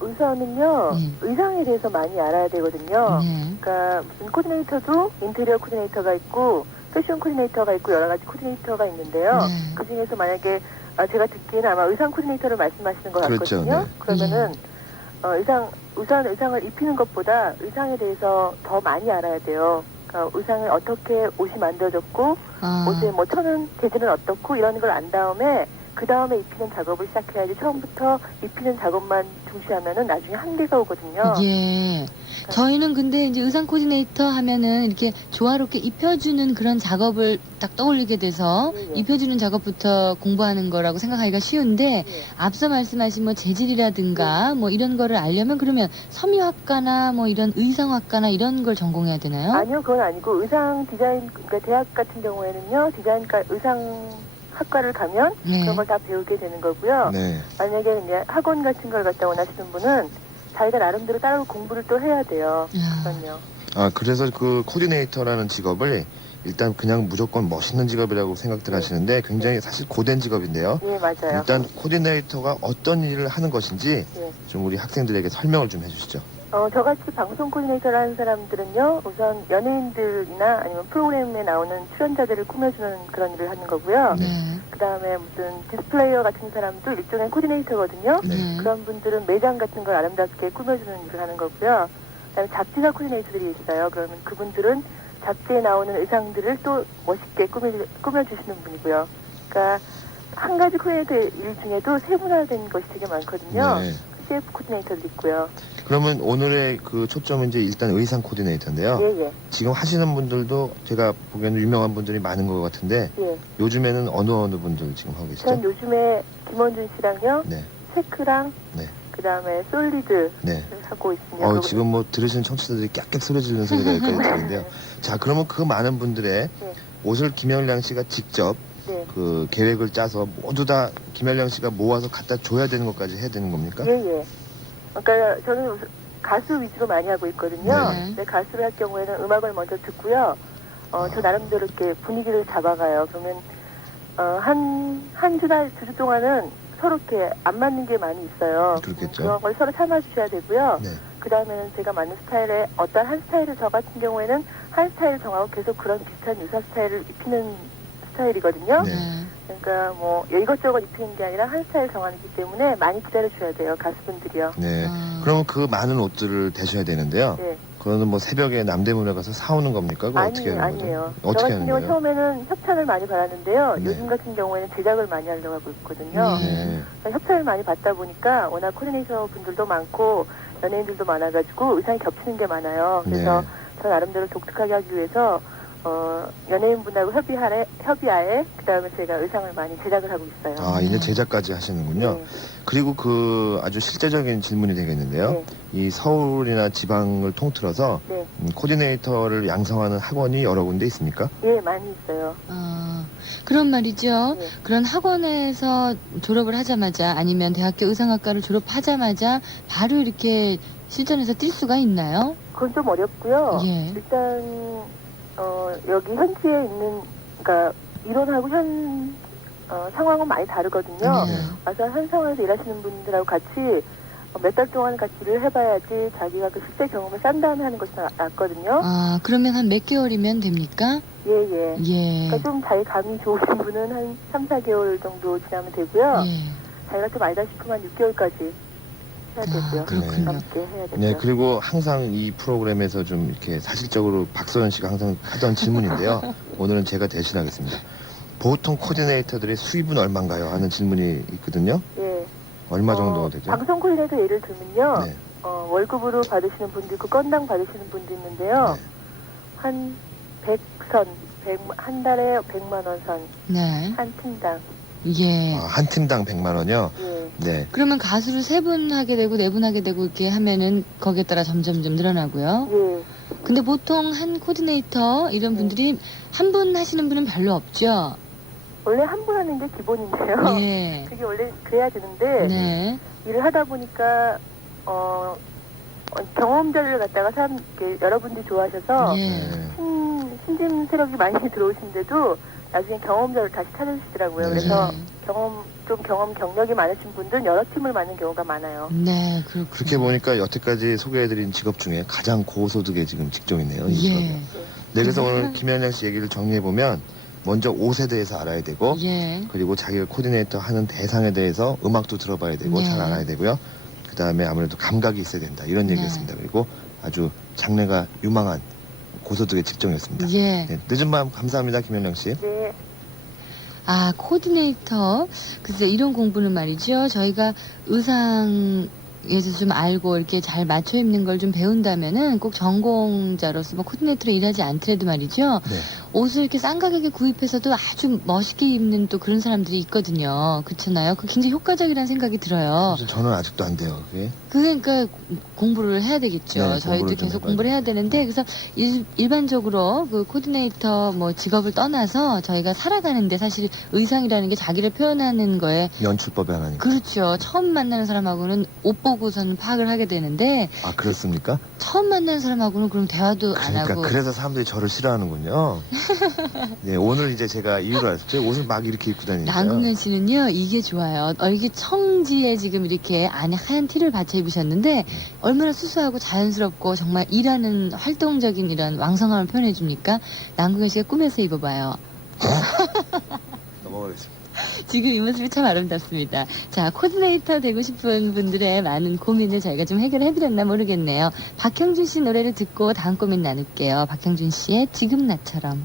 의사는요, 네. 의상에 대해서 많이 알아야 되거든요. 네. 그러니까 무슨 코디네이터도 인테리어 코디네이터가 있고, 패션 코디네이터가 있고, 여러 가지 코디네이터가 있는데요. 네. 그 중에서 만약에, 제가 듣기에는 아마 의상 코디네이터를 말씀하시는 것 그렇죠, 같거든요. 네. 그러면은, 의상을 입히는 것보다 의상에 대해서 더 많이 알아야 돼요. 그러니까 의상에 어떻게 옷이 만들어졌고, 옷의 뭐 천은, 재질은 어떻고, 이런 걸 안 다음에, 그 다음에 입히는 작업을 시작해야지 처음부터 입히는 작업만 중시하면은 나중에 한계가 오거든요. 예. 저희는 근데 이제 의상 코디네이터 하면은 이렇게 조화롭게 입혀주는 그런 작업을 딱 떠올리게 돼서 예. 입혀주는 작업부터 공부하는 거라고 생각하기가 쉬운데 예. 앞서 말씀하신 뭐 재질이라든가 뭐 이런 거를 알려면 그러면 섬유학과나 뭐 이런 의상학과나 이런 걸 전공해야 되나요? 아니요, 그건 아니고 의상 디자인, 그러니까 대학 같은 경우에는요, 디자인과 의상 학과를 가면 네. 그런 걸 다 배우게 되는 거고요. 네. 만약에 이제 학원 같은 걸 갖다 원하시는 분은 자기가 나름대로 따로 공부를 또 해야 돼요. 그럼요. 그래서 그 코디네이터라는 직업을 일단 그냥 무조건 멋있는 직업이라고 생각들 하시는데 굉장히 사실 고된 직업인데요. 예, 맞아요. 일단 코디네이터가 어떤 일을 하는 것인지 예. 좀 우리 학생들에게 설명을 좀 해주시죠. 저같이 방송 코디네이터를 하는 사람들은요, 우선 연예인들이나 아니면 프로그램에 나오는 출연자들을 꾸며주는 그런 일을 하는 거고요. 네. 그 다음에 무슨 디스플레이어 같은 사람도 일종의 코디네이터거든요. 네. 그런 분들은 매장 같은 걸 아름답게 꾸며주는 일을 하는 거고요. 그 다음에 잡지사 코디네이터들이 있어요. 그러면 그분들은 잡지에 나오는 의상들을 또 멋있게 꾸며주시는 분이고요. 그러니까 한 가지 코디네이터 일 중에도 세분화된 것이 되게 많거든요. 네. CF 코디네이터도 있고요. 그러면 오늘의 그 초점은 이제 일단 의상 코디네이터인데요. 예, 예. 지금 하시는 분들도 제가 보기에는 유명한 분들이 많은 것 같은데 예. 요즘에는 어느 분들 지금 하고 계시죠? 전 요즘에 김원준 씨랑요, 네. 체크랑, 네. 그 다음에 솔리드 네. 하고 있습니다. 지금 뭐 들으시는 청취자들이 깍깍 소리 지르는 소리가 여기까지 들리는데요. 자, 그러면 그 많은 분들의 네. 옷을 김현량 씨가 직접 네. 그 계획을 짜서 모두 다 김현량 씨가 모아서 갖다 줘야 되는 것까지 해야 되는 겁니까? 예, 예. 그러니까 저는 가수 위주로 많이 하고 있거든요. 네. 근데 가수를 할 경우에는 음악을 먼저 듣고요. 저 나름대로 이렇게 분위기를 잡아가요. 그러면, 한 주나 두 주 동안은 서로 이렇게 안 맞는 게 많이 있어요. 그렇겠죠. 그런 걸 서로 참아주셔야 되고요. 네. 그 다음에는 제가 맞는 스타일에 어떤 한 스타일을 저 같은 경우에는 한 스타일을 정하고 계속 그런 비슷한 유사 스타일을 입히는 스타일이거든요. 네. 그러니까 뭐 이것저것 입히는 게 아니라 한 스타일 정하기 때문에 많이 기다려줘야 돼요, 가수분들이요. 네. 그러면 그 많은 옷들을 대셔야 되는데요. 네. 그거는 뭐 새벽에 남대문에 가서 사오는 겁니까? 그거 어떻게 하는 거죠? 아니에요. 저 어떻게 같은 하는 경우 거예요? 처음에는 협찬을 많이 받았는데요. 네. 요즘 같은 경우에는 제작을 많이 하려고 하고 있거든요. 네. 그러니까 협찬을 많이 받다 보니까 워낙 코디네이터 분들도 많고 연예인들도 많아가지고 의상이 겹치는 게 많아요. 그래서 네. 저 나름대로 독특하게 하기 위해서 연예인분하고 협의하에 그다음에 제가 의상을 많이 제작을 하고 있어요. 아, 이제 제작까지 하시는군요. 네. 그리고 그 아주 실제적인 질문이 되겠는데요. 네. 이 서울이나 지방을 통틀어서 네. 코디네이터를 양성하는 학원이 여러 군데 있습니까? 예, 많이 있어요. 그런 말이죠. 네. 그런 학원에서 졸업을 하자마자 아니면 대학교 의상학과를 졸업하자마자 바로 이렇게 실전에서 뛸 수가 있나요? 그건 좀 어렵고요. 예. 일단 여기 현지에 있는 그러니까 이론하고 현 상황은 많이 다르거든요. 네. 와서 현 상황에서 일하시는 분들하고 같이 몇 달 동안 같이 일을 해봐야지 자기가 그 실제 경험을 싼 다음에 하는 것이 낫거든요. 아, 그러면 한 몇 개월이면 됩니까? 예. 예. 그러니까 좀 자기 감이 좋으신 분은 한 3, 4개월 정도 지나면 되고요. 예. 자기가 좀 알다 싶으면 6개월까지 해야 되고요. 그렇군요. 함께 해야 되고요. 네, 그리고 항상 이 프로그램에서 좀 이렇게 사실적으로 박소연 씨가 항상 하던 질문인데요. 오늘은 제가 대신하겠습니다. 보통 코디네이터들의 수입은 얼마인가요? 하는 질문이 있거든요. 예. 얼마 정도 되죠? 방송 코디네이터 예를 들면요. 네. 월급으로 받으시는 분도 있고 건당 받으시는 분도 있는데요. 네. 한 100선, 한 달에 100만 원 선, 네. 한 팀당. 예. 한 팀당 100만 원이요? 예. 네. 그러면 가수를 3분 하게 되고 4분 하게 되고 이렇게 하면은 거기에 따라 점점 늘어나고요. 예. 근데 보통 한 코디네이터 이런 분들이 한 분 하시는 분은 별로 없죠. 원래 한 분 하는 게 기본인데요. 예. 그게 원래 그래야 되는데 네. 일을 하다 보니까 경험자를 갖다가 여러분들이 좋아하셔서 예. 신진 세력이 많이 들어오신데도 나중에 경험자를 다시 찾으시더라고요. 네. 그래서 경험 경력이 많으신 분들은 여러 팀을 맡는 경우가 많아요. 네, 그렇군요. 그렇게 보니까 여태까지 소개해드린 직업 중에 가장 고소득의 지금 직종이네요. 이 직업이. 예. 네, 그래서 오늘 김현영 씨 얘기를 정리해보면 먼저 옷에 대해서 알아야 되고 예. 그리고 자기가 코디네이터 하는 대상에 대해서 음악도 들어봐야 되고 네. 잘 알아야 되고요. 그 다음에 아무래도 감각이 있어야 된다. 이런 네. 얘기였습니다. 그리고 아주 장래가 유망한 고소득의 직종이었습니다. 예. 네, 늦은 밤 감사합니다. 김현영 씨. 네. 아, 코디네이터. 글쎄, 이런 공부는 말이죠. 저희가 의상에서 좀 알고 이렇게 잘 맞춰 입는 걸 좀 배운다면은 꼭 전공자로서 뭐 코디네이터로 일하지 않더라도 말이죠. 네. 옷을 이렇게 싼 가격에 구입해서도 아주 멋있게 입는 또 그런 사람들이 있거든요. 그렇잖아요. 그 굉장히 효과적이라는 생각이 들어요. 사실 저는 아직도 안 돼요. 그게. 그러니까 공부를 해야 되겠죠. 네, 저희도 공부를 좀 계속 해봐야 공부를 해야 되는데 그래서 일반적으로 그 코디네이터 뭐 직업을 떠나서 저희가 살아가는데 사실 의상이라는 게 자기를 표현하는 거에 연출법의 하나니까. 그렇죠. 처음 만나는 사람하고는 옷 보고서는 파악을 하게 되는데 아, 그렇습니까? 처음 만나는 사람하고는 그럼 대화도 안 그러니까 하고 그래서 사람들이 저를 싫어하는군요. 네, 오늘 이제 제가 이유를 알았죠. 옷을 막 이렇게 입고 다니니까. 남궁현 씨는요 이게 좋아요. 이게 청지에 지금 이렇게 안에 하얀 티를 받쳐 입으셨는데 얼마나 수수하고 자연스럽고 정말 일하는 활동적인 이런 왕성함을 표현해 줍니까? 남궁현 씨가 꿈에서 입어봐요. 넘어가겠습니다. 지금 이 모습이 참 아름답습니다. 자, 코디네이터 되고 싶은 분들의 많은 고민을 저희가 좀 해결해드렸나 모르겠네요. 박형준 씨 노래를 듣고 다음 고민 나눌게요. 박형준 씨의 지금 나처럼.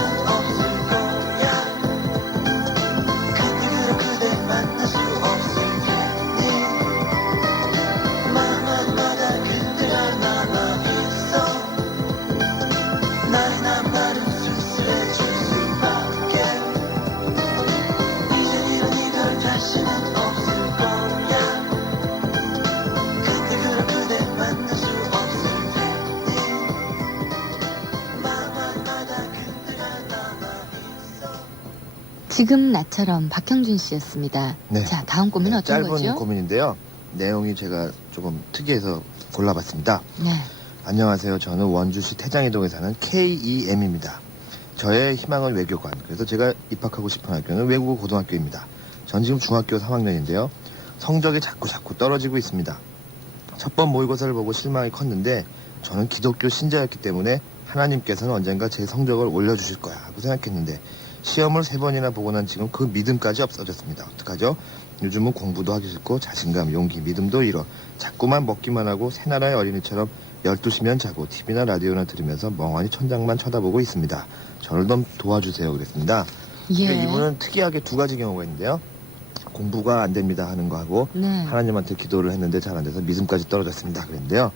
다시는 없을 거야. 그때 그댈 만날 수 없을 테니 마음마다 그때가 남아있어. 나른한 말은 쓸쓸해질 수밖에. 이제 이런 이별 다시는 없을 거야. 그때 그댈 만날 수 없을 테니 마음마다 그때가 남아있어. 지금 나처럼 박형준 씨였습니다. 네. 자, 다음 고민은 어떤 짧은 거죠? 고민인데요. 내용이 제가 조금 특이해서 골라봤습니다. 네. 안녕하세요. 저는 원주시 태장이동에 사는 KEM입니다. 저의 희망은 외교관. 그래서 제가 입학하고 싶은 학교는 외국어 고등학교입니다. 전 지금 중학교 3학년인데요. 성적이 자꾸 떨어지고 있습니다. 첫 번 모의고사를 보고 실망이 컸는데 저는 기독교 신자였기 때문에 하나님께서는 언젠가 제 성적을 올려주실 거야 하고 생각했는데 시험을 3번이나 보고 난 지금 그 믿음까지 없어졌습니다. 어떡하죠? 요즘은 공부도 하기 싫고 자신감, 용기, 믿음도 잃어 자꾸만 먹기만 하고 새나라의 어린이처럼 12시면 자고 TV나 라디오나 들으면서 멍하니 천장만 쳐다보고 있습니다. 저를 좀 도와주세요 그랬습니다. 예. 그러니까 이분은 특이하게 두 가지 경우가 있는데요. 공부가 안 됩니다 하는 거 하고 네. 하나님한테 기도를 했는데 잘 안 돼서 믿음까지 떨어졌습니다 그랬는데요.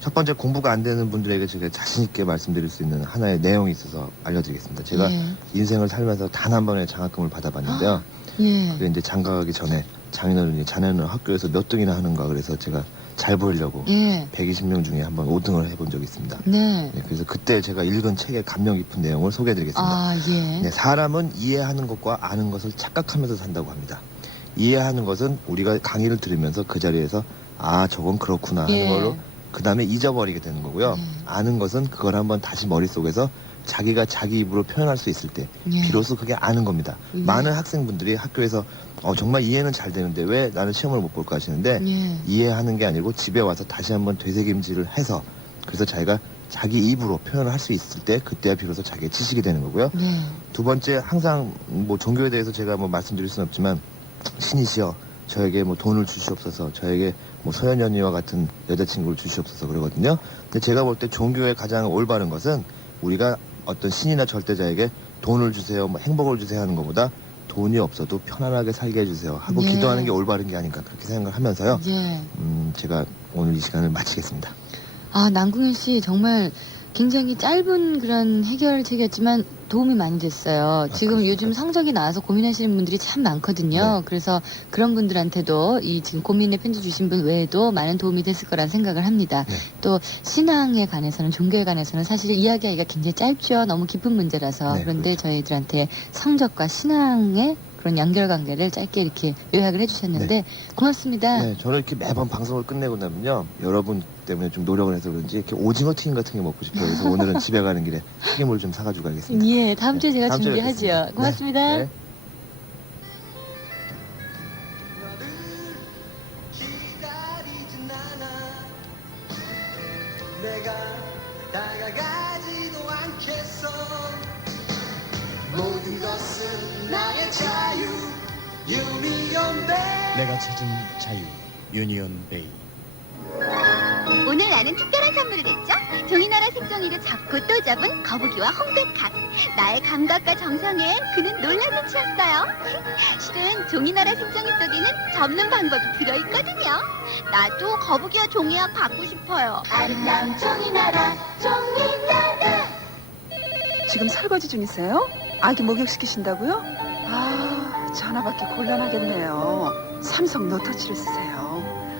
첫 번째 공부가 안 되는 분들에게 제가 자신 있게 말씀드릴 수 있는 하나의 내용이 있어서 알려드리겠습니다. 제가 예. 인생을 살면서 단 한 번의 장학금을 받아봤는데요. 예. 그게 이제 장가가기 전에 장인어른이 자네는 학교에서 몇 등이나 하는가 그래서 제가 잘 보이려고 예. 120명 중에 한번 5등을 해본 적이 있습니다. 네. 네, 그래서 그때 제가 읽은 책의 감명 깊은 내용을 소개해드리겠습니다. 아, 예. 네, 사람은 이해하는 것과 아는 것을 착각하면서 산다고 합니다. 이해하는 것은 우리가 강의를 들으면서 그 자리에서 아 저건 그렇구나 하는 예. 걸로 그 다음에 잊어버리게 되는 거고요. 아는 것은 그걸 한번 다시 머릿속에서 자기가 자기 입으로 표현할 수 있을 때 예. 비로소 그게 아는 겁니다. 많은 학생분들이 학교에서 정말 이해는 잘 되는데 왜 나는 시험을 못 볼까 하시는데 예. 이해하는 게 아니고 집에 와서 다시 한번 되새김질을 해서 그래서 자기가 자기 입으로 표현을 할 수 있을 때 그때야 비로소 자기의 지식이 되는 거고요. 네. 두 번째 항상 뭐 종교에 대해서 제가 뭐 말씀드릴 수는 없지만 신이시여 저에게 뭐 돈을 주시옵소서 저에게 뭐 소연연이와 같은 여자친구를 주시옵소서 그러거든요. 근데 제가 볼 때 종교의 가장 올바른 것은 우리가 어떤 신이나 절대자에게 돈을 주세요 뭐 행복을 주세요 하는 것보다 돈이 없어도 편안하게 살게 해주세요 하고 예. 기도하는 게 올바른 게 아닌가 그렇게 생각을 하면서요. 예. 제가 오늘 이 시간을 마치겠습니다. 아, 남궁현 씨 정말 굉장히 짧은 그런 해결책이었지만 도움이 많이 됐어요. 지금 요즘 성적이 나와서 고민하시는 분들이 참 많거든요. 네. 그래서 그런 분들한테도 이 지금 고민에 편지 주신 분 외에도 많은 도움이 됐을 거라 생각을 합니다. 네. 또 신앙에 관해서는 종교에 관해서는 사실 이야기하기가 굉장히 짧죠. 너무 깊은 문제라서. 네, 그런데 저희들한테 성적과 신앙의 그런 연결관계를 짧게 이렇게 요약을 해주셨는데 고맙습니다. 네, 저는 이렇게 매번 방송을 끝내고 나면요. 여러분 때문에 좀 노력을 해서 그런지 이렇게 오징어 튀김 같은 게 먹고 싶어요. 그래서 오늘은 집에 가는 길에 튀김을 좀 사가지고 가겠습니다. 예, 다음 주에 제가 다음 주에 준비하죠. 뵙겠습니다. 고맙습니다. 네. 기다리진 않아. 내가 다가가지도 않겠어. 모든 것은 나의 자유 유니온 베이. 내가 찾은 자유 유니온 베이. 오늘 나는 특별한 선물을 했죠? 종이나라 색종이를 잡고 또 잡은 거북이와 홍백합. 나의 감각과 정성에 그는 놀라서 치웠어요. 실은 종이나라 색종이 속에는 접는 방법이 들어있거든요. 나도 거북이와 종이와 갖고 싶어요. 아름다운 종이나라, 종이나라. 지금 설거지 중이세요? 아기 목욕시키신다고요? 아, 전화 받기 곤란하겠네요. 삼성 노터치를 쓰세요.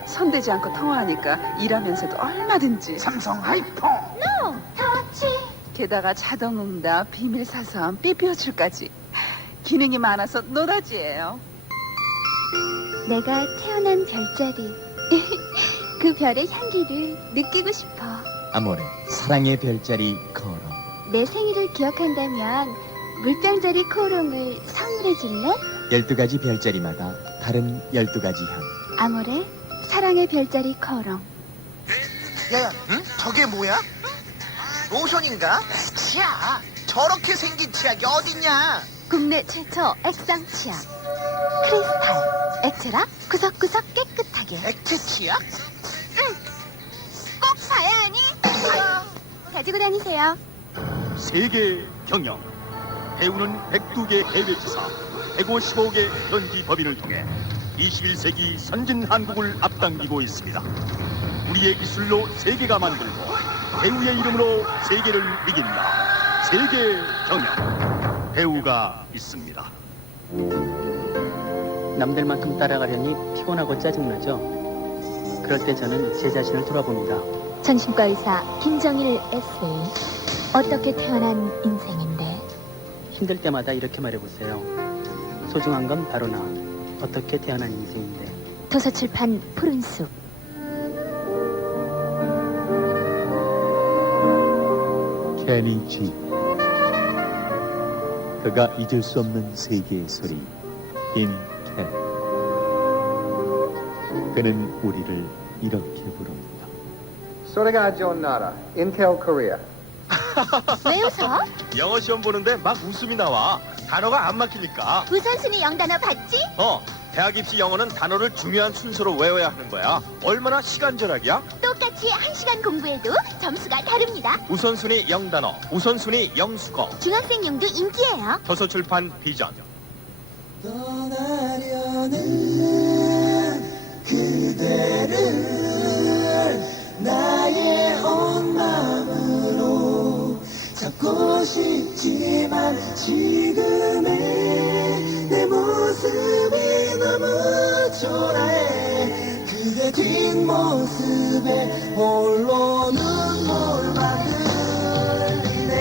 손대지 않고 통화하니까 일하면서도 얼마든지. 삼성 하이퍼. 노터치. 게다가 자동응답, 비밀사선, 삐삐호출까지. 기능이 많아서 노다지예요. 내가 태어난 별자리. 그 별의 향기를 느끼고 싶어. 아모레 사랑의 별자리 코롱. 내 생일을 기억한다면 물병자리 코롱을 선물해 줄래? 12가지 별자리마다 다른 12가지 향. 아모레 사랑의 별자리 코롱. 야, 응? 저게 뭐야? 로션인가? 치약. 저렇게 생긴 치약이 어딨냐? 국내 최초 액상 치약. 크리스탈. 액체라 구석구석 깨끗하게. 액체 치약? 응. 꼭 봐야 하니? 가지고 다니세요. 세계 경영 배우는 102개 해외지사, 155개 현지 법인을 통해 21세기 선진 한국을 앞당기고 있습니다. 우리의 기술로 세계가 만들고 배우의 이름으로 세계를 이긴다. 세계 경영 배우가 있습니다. 남들만큼 따라가려니 피곤하고 짜증나죠. 그럴 때 저는 제 자신을 돌아봅니다. 정신과 의사 김정일 에세이. 어떻게 태어난 인생인데? 힘들 때마다 이렇게 말해보세요. 소중한 건 바로 나. 어떻게 태어난 인생인데. 도서출판 푸른숲. 캐니 G. 그가 잊을 수 없는 세계의 소리. 인 캔. 그는 우리를 이렇게 부릅니다. 소리가 좋은 나라, 인텔 코리아. 왜 웃어? 영어 시험 보는데 막 웃음이 나와. 단어가 안 막히니까. 우선순위 영단어 봤지? 대학 입시 영어는 단어를 중요한 순서로 외워야 하는 거야. 얼마나 시간 절약이야? 똑같이 1시간 공부해도 점수가 다릅니다. 우선순위 영단어, 우선순위 영수거. 중학생용도 인기예요. 도서출판 비전. 떠나려는 그대를 나의 온 마음으로 잡고 싶지만 지금의 내 모습이 너무 초라해. 그대 뒷모습에 홀로 눈물만 흘리네.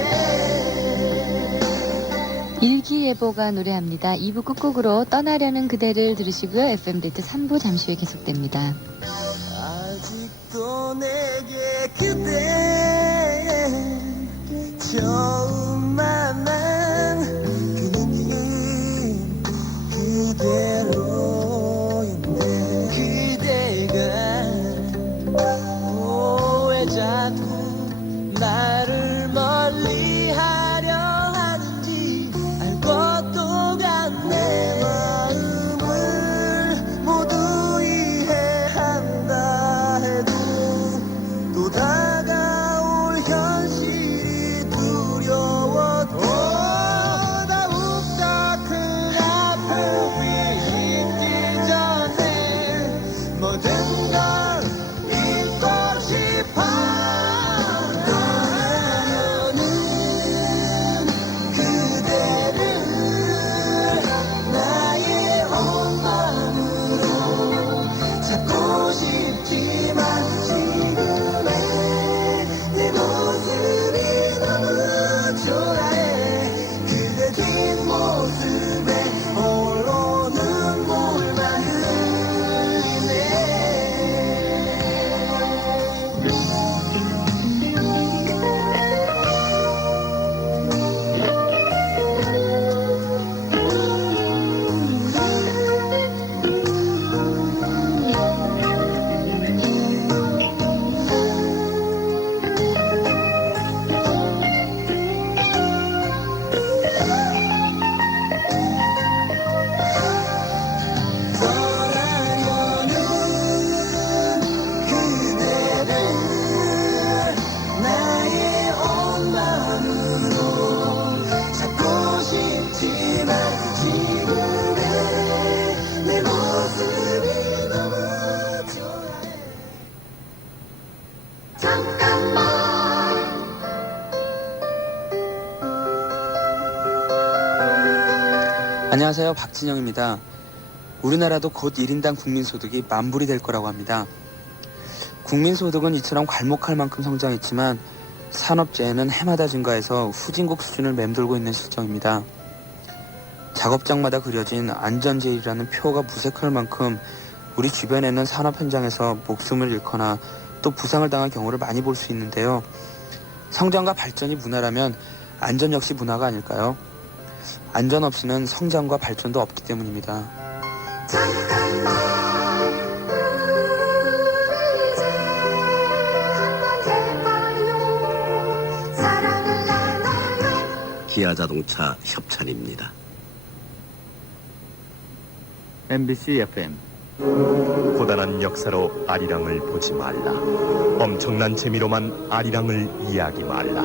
일기예보가 노래합니다. 2부 끝곡으로 떠나려는 그대를 들으시고요. FM데이트 3부 잠시 후에 계속됩니다. 아직도 내게 그대 처음 만난 그 느낌 그대로인데 그대가 왜 자꾸 나를 멀리하려 하는지 알 것도 같네. 마음을 모두 이해한다 해도 또 다가올 현실이 두려워도 더욱더 큰 아픔이 있기 전에 모든 걸 잊고 싶어. 떠나려는 그대를 나의 온 마음으로 잡고 싶지만 지금의 내 모습이 너무 초라해. 그대 뒷모습에 홀로 눈물만 흘리네. 나의 온 마음으로 잡고 싶지만 지금의 내 모습이 너무 초라해. 잠깐만. 안녕하세요. 박진영입니다. 우리나라도 곧 1인당 국민소득이 만불이 될 거라고 합니다. 국민소득은 이처럼 괄목할 만큼 성장했지만 산업재해는 해마다 증가해서 후진국 수준을 맴돌고 있는 실정입니다. 작업장마다 그려진 안전제일이라는 표가 무색할 만큼 우리 주변에는 산업 현장에서 목숨을 잃거나 또 부상을 당한 경우를 많이 볼 수 있는데요. 성장과 발전이 문화라면 안전 역시 문화가 아닐까요? 안전 없이는 성장과 발전도 없기 때문입니다. 기아자동차 협찬입니다. MBC FM 고단한 역사로 아리랑을 보지 말라. 엄청난 재미로만 아리랑을 이해하기 말라.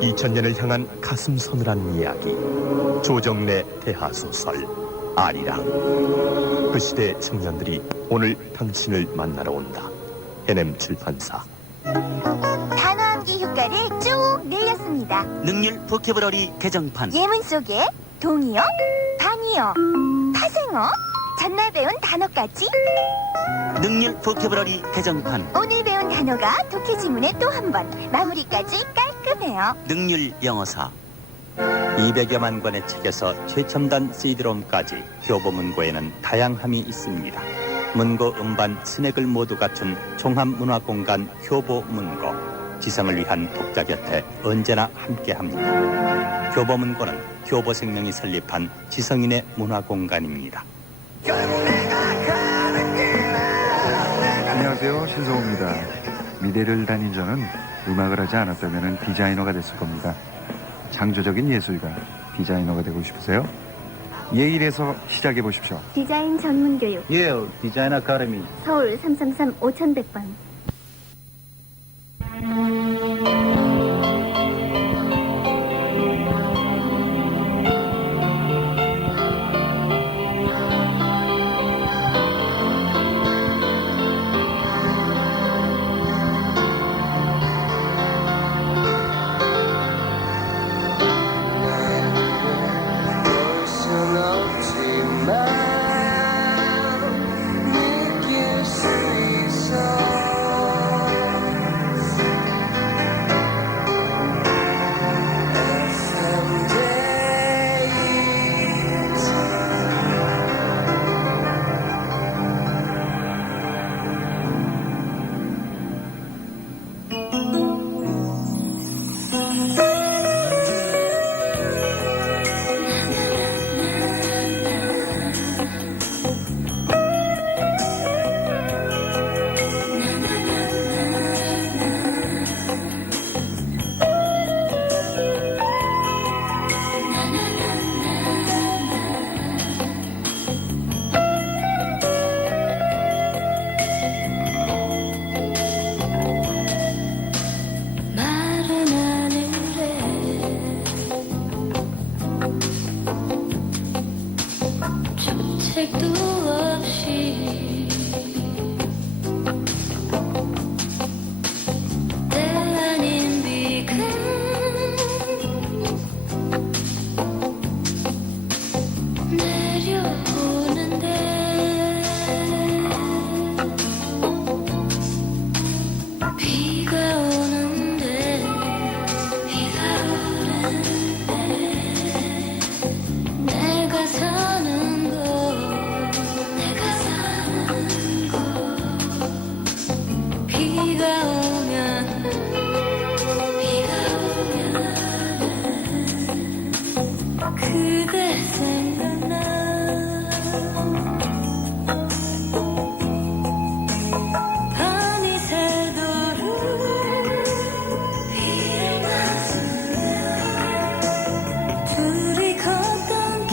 2000년을 향한 가슴 서늘한 이야기. 조정래 대하소설 아리랑. 그 시대 청년들이 오늘 당신을 만나러 온다. NM 출판사. 단어 암기 효과를 쭉 늘렸습니다. 능률 보캐브러리 개정판. 예문 속에 동의어, 반의어, 파생어, 전날 배운 단어까지. 능률 보캐브러리 개정판. 오늘 배운 단어가 독해 지문에 또 한 번. 마무리까지 깔끔해요. 능률 영어사. 200여만 권의 책에서 최첨단 CD롬까지 교보문고에는 다양함이 있습니다. 문고, 음반, 스낵을 모두 갖춘 종합문화공간 교보문고. 지성을 위한 독자 곁에 언제나 함께합니다. 교보문고는 교보생명이 설립한 지성인의 문화공간입니다. 안녕하세요, 신성호입니다. 미대를 다닌 저는 음악을 하지 않았다면 디자이너가 됐을 겁니다. 창조적인 예술가, 디자이너가 되고 싶으세요? 예일에서 시작해 보십시오. 디자인 전문 교육. 예일 디자인 아카데미. 서울 333-5100번. 책도 없이 때 아닌 비가 내려오는데 비가 오는데 비가 오는데 내가 사는 비가 오면 그대 생각나. 밤이 새도록 비를 맞으며 둘이 걷던 길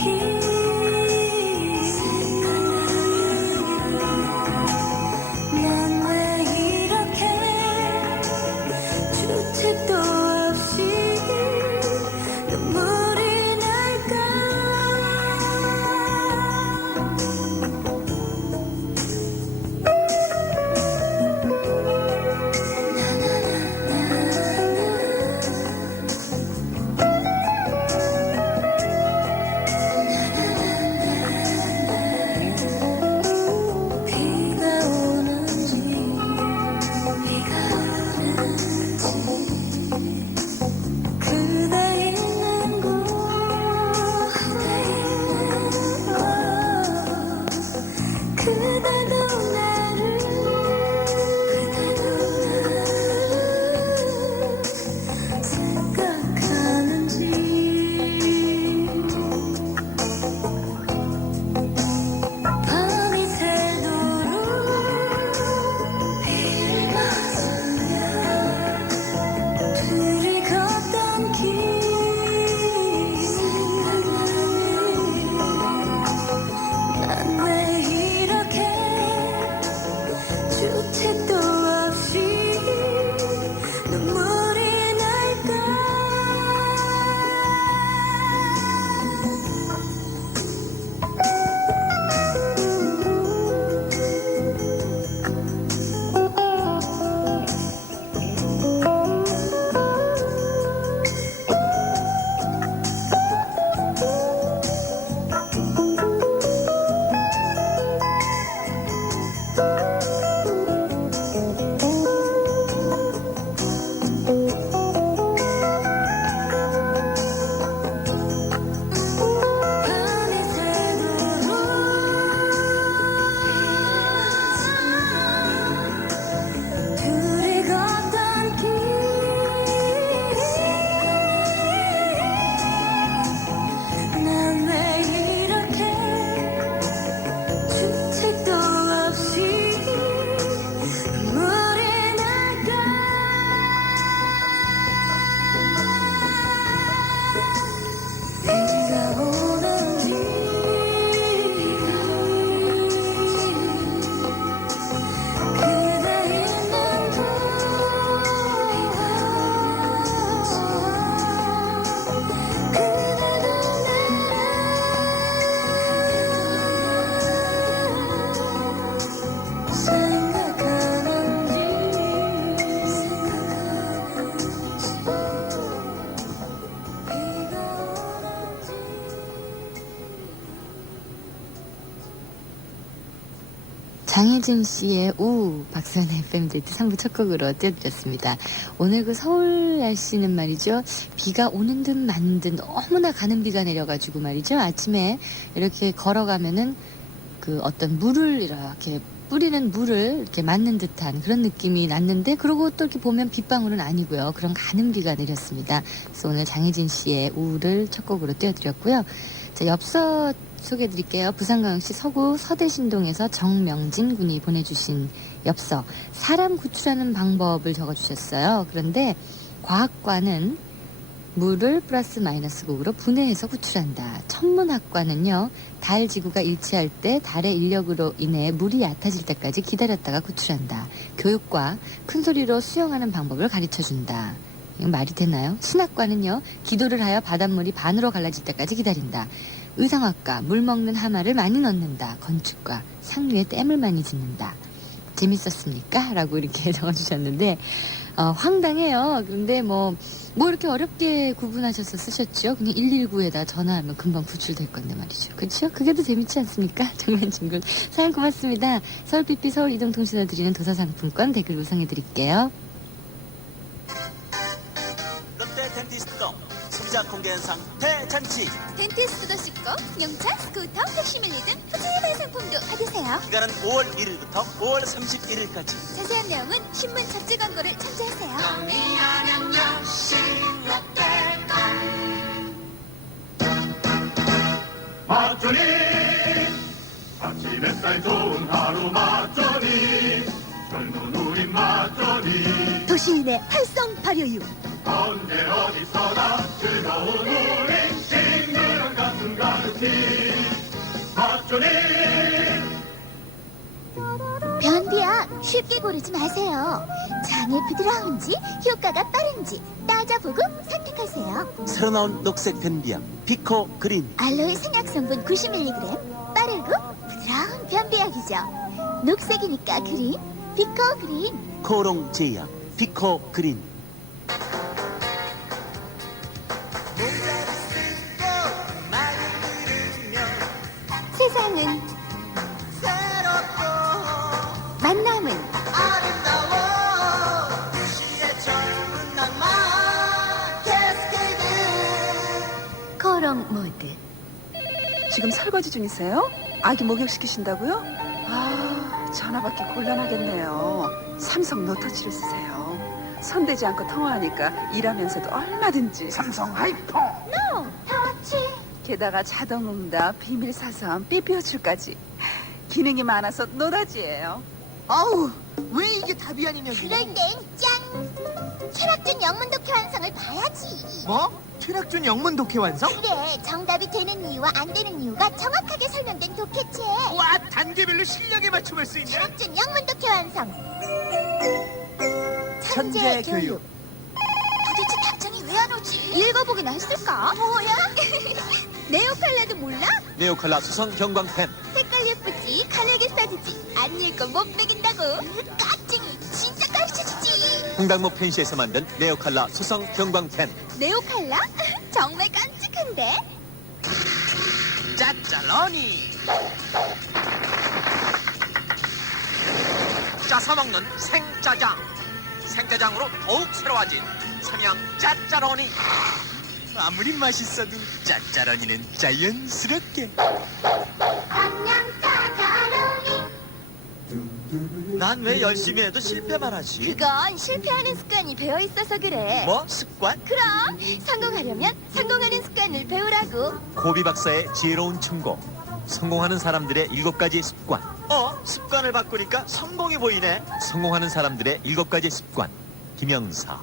난 왜 이렇게 주책도 없이 눈물이 날까. 장혜진 씨의 우 박소연의 FM데이트 3부 첫 곡으로 띄워드렸습니다. 오늘 그 서울 날씨는 말이죠. 비가 오는 듯 마는 듯 너무나 가는 비가 내려가지고 말이죠. 아침에 이렇게 걸어가면은 그 어떤 물을 이렇게 뿌리는 물을 이렇게 맞는 듯한 그런 느낌이 났는데, 그러고 또 이렇게 보면 빗방울은 아니고요. 그런 가는 비가 내렸습니다. 그래서 오늘 장혜진 씨의 우를 첫 곡으로 띄워드렸고요. 자, 엽서 소개해드릴게요. 부산광역시 서구 서대신동에서 정명진 군이 보내주신 엽서. 사람 구출하는 방법을 적어주셨어요. 그런데 과학과는 물을 플러스 마이너스 극으로 분해해서 구출한다. 천문학과는요, 달 지구가 일치할 때 달의 인력으로 인해 물이 얕아질 때까지 기다렸다가 구출한다. 교육과 큰 소리로 수영하는 방법을 가르쳐준다. 이건 말이 되나요? 신학과는요, 기도를 하여 바닷물이 반으로 갈라질 때까지 기다린다. 의상학과, 물 먹는 하마를 많이 넣는다. 건축과, 상류에 댐을 많이 짓는다. 재밌었습니까? 라고 이렇게 적어주셨는데, 황당해요. 그런데 뭐 이렇게 어렵게 구분하셔서 쓰셨죠? 그냥 119에다 전화하면 금방 구출될 건데 말이죠. 그렇죠? 그게 더 재밌지 않습니까? 정면진군. 사연 고맙습니다. 서울PP 서울이동통신을 드리는 도서상품권 댓글 구성해드릴게요. 롯데 덴티스트도 소비자 공개 현상 대잔치. 덴티스트도 씻고 승용차, 스쿠터, 택시밀리 등 푸짐한 상품도 받으세요. 기간은 5월 1일부터 5월 31일까지. 자세한 내용은 신문 잡지 광고를 참조하세요. 맛조리 아침 햇살 좋은 하루 맛조리 젊은 우리 맛조리 도시인의 활성 발효유. 언제 어디서나 즐거운 우리 싱그런 가슴 가득히 맛조리. 변비약 쉽게 고르지 마세요. 장에 부드러운지 효과가 빠른지 따져보고 선택하세요. 새로 나온 녹색 변비약 피코 그린. 알로에 생약 성분 90mg, 빠르고 부드러운 변비약이죠. 녹색이니까 그린, 피코 그린. 코롱 제약 피코 그린. 세상은 새롭고 만남은 아름다워 도시의 젊은 낭만 캐스케이드. 코롱 모드. 지금 설거지 중이세요? 아기 목욕시키신다고요? 전화 받기 곤란하겠네요. 삼성 노터치를 쓰세요. 손대지 않고 통화하니까 일하면서도 얼마든지. 삼성 하이퍼. 노 터치. 게다가 자동응답, 비밀 사선, 삐삐호출까지. 기능이 많아서 노다지예요. 아우, 왜 이게 답이 아니냐고. 그럴 땐 짠! 쾌락준 영문 독해 완성을 봐야지. 뭐? 최락준 영문 독해 완성? 그래, 정답이 되는 이유와 안 되는 이유가 정확하게 설명된 독해책. 와, 단계별로 실력에 맞춤할 수 있네. 쾌락준 영문 독해 완성. 천재 교육. 도대체 답장이 왜 안 오지? 읽어보기나 했을까? 뭐야? 네오칼라도 몰라? 네오칼라 수성 형광펜. 색깔 예쁘지, 칼에게 싸지지. 안 읽고 못 베긴다고. 깍쟁이, 진짜 가르쳐주지. 홍당무 펜시에서 만든 네오칼라 수성 형광펜. 네오칼라? 정말 깜찍한데? 짜짜러니. 짜서 먹는 생짜장. 생짜장으로 더욱 새로워진 삼양 짜짜러니. 아무리 맛있어도 짜짜러니는 자연스럽게. 난 왜 열심히 해도 실패만 하지? 그건 실패하는 습관이 배어있어서 그래. 뭐? 습관? 그럼 성공하려면 성공하는 습관을 배우라고. 고비 박사의 지혜로운 충고. 성공하는 사람들의 7가지 습관. 습관을 바꾸니까 성공이 보이네. 성공하는 사람들의 7가지 습관. 김영사.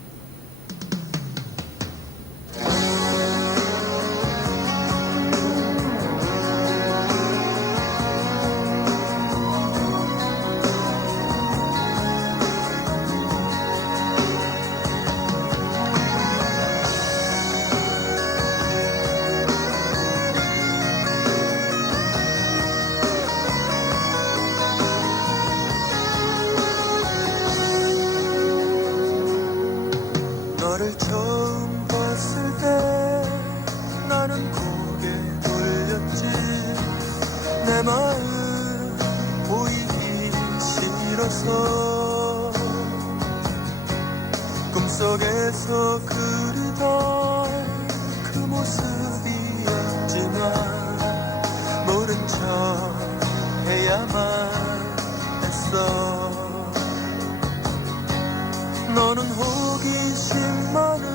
너를 처음 봤을 때 나는 고개 돌렸지. 내 마음 보이기 있어서 꿈속에서 그리던 그 모습이었지만 모른 척 해야만 했어. 너는 호기심 많은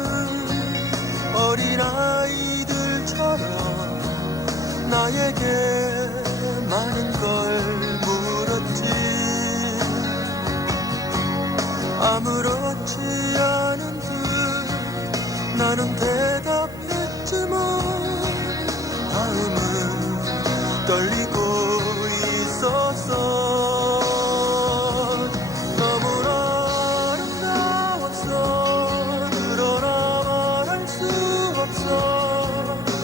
어린아이들처럼 나에게 많은 걸 물었지. 아무렇지 않은 듯 나는 대답했지만 마음은 떨리고 있었어. 너무나 아름다웠어. 그러나 말할 수 없어.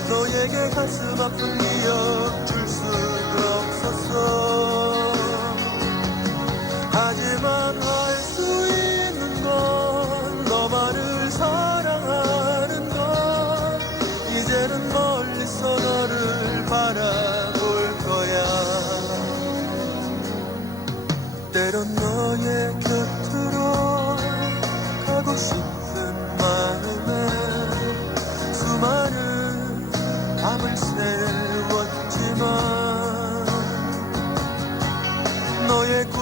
너에게 가슴 아픈 기억 줄 수가 없었어. 하지만 할 수 있는 건 너만을 사랑하는 것. 이제는 멀리서 너를 바라볼 거야. 때론 너의 곁으로 가고 싶은 마음에 수많은 밤을 새웠지만 너의 군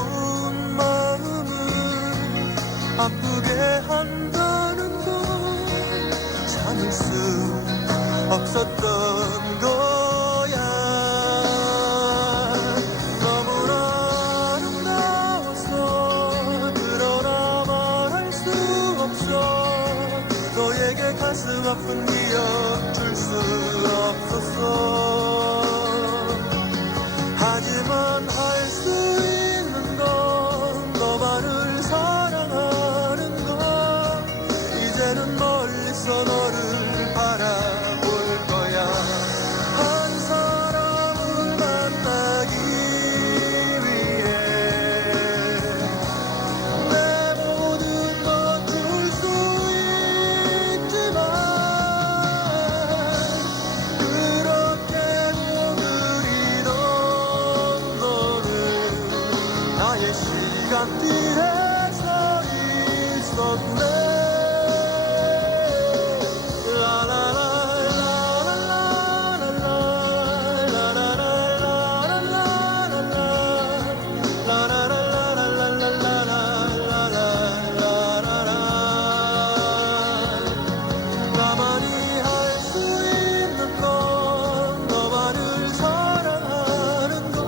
마음을 아프게 한다는 건 참을 수 없었던 거야. 너무나 아름다워서 그러나 말할 수 없어. 너에게 가슴 아픈 기억 줄 수 없었어. 하지만 할 수 있는 건 너만을 사랑하는 것. 이제는 멀리서 너를 바라볼 거야. 한 사람을 만나기 위해 내 모든 것 줄 수 있지만 그렇게도 그리던 너는 나의 시간들에 서 있었네. 나만이 할 수 있는 건 너만을 사랑하는 것.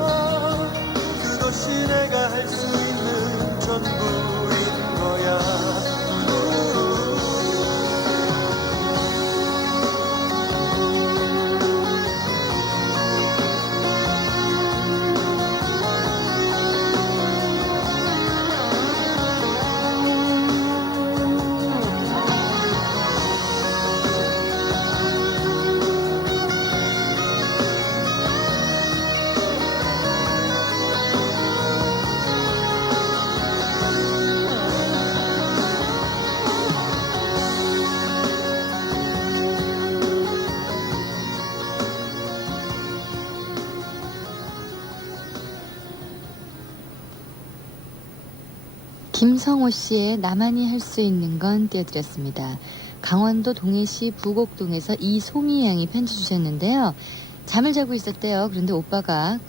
그것이 내가 할 수 있는 전부인 거야. 김성호 씨의 나만이 할 수 있는 건 띄워드렸습니다. 강원도 동해시 부곡동에서 이소미 양이 편지 주셨는데요. 잠을 자고 있었대요. 그런데 오빠가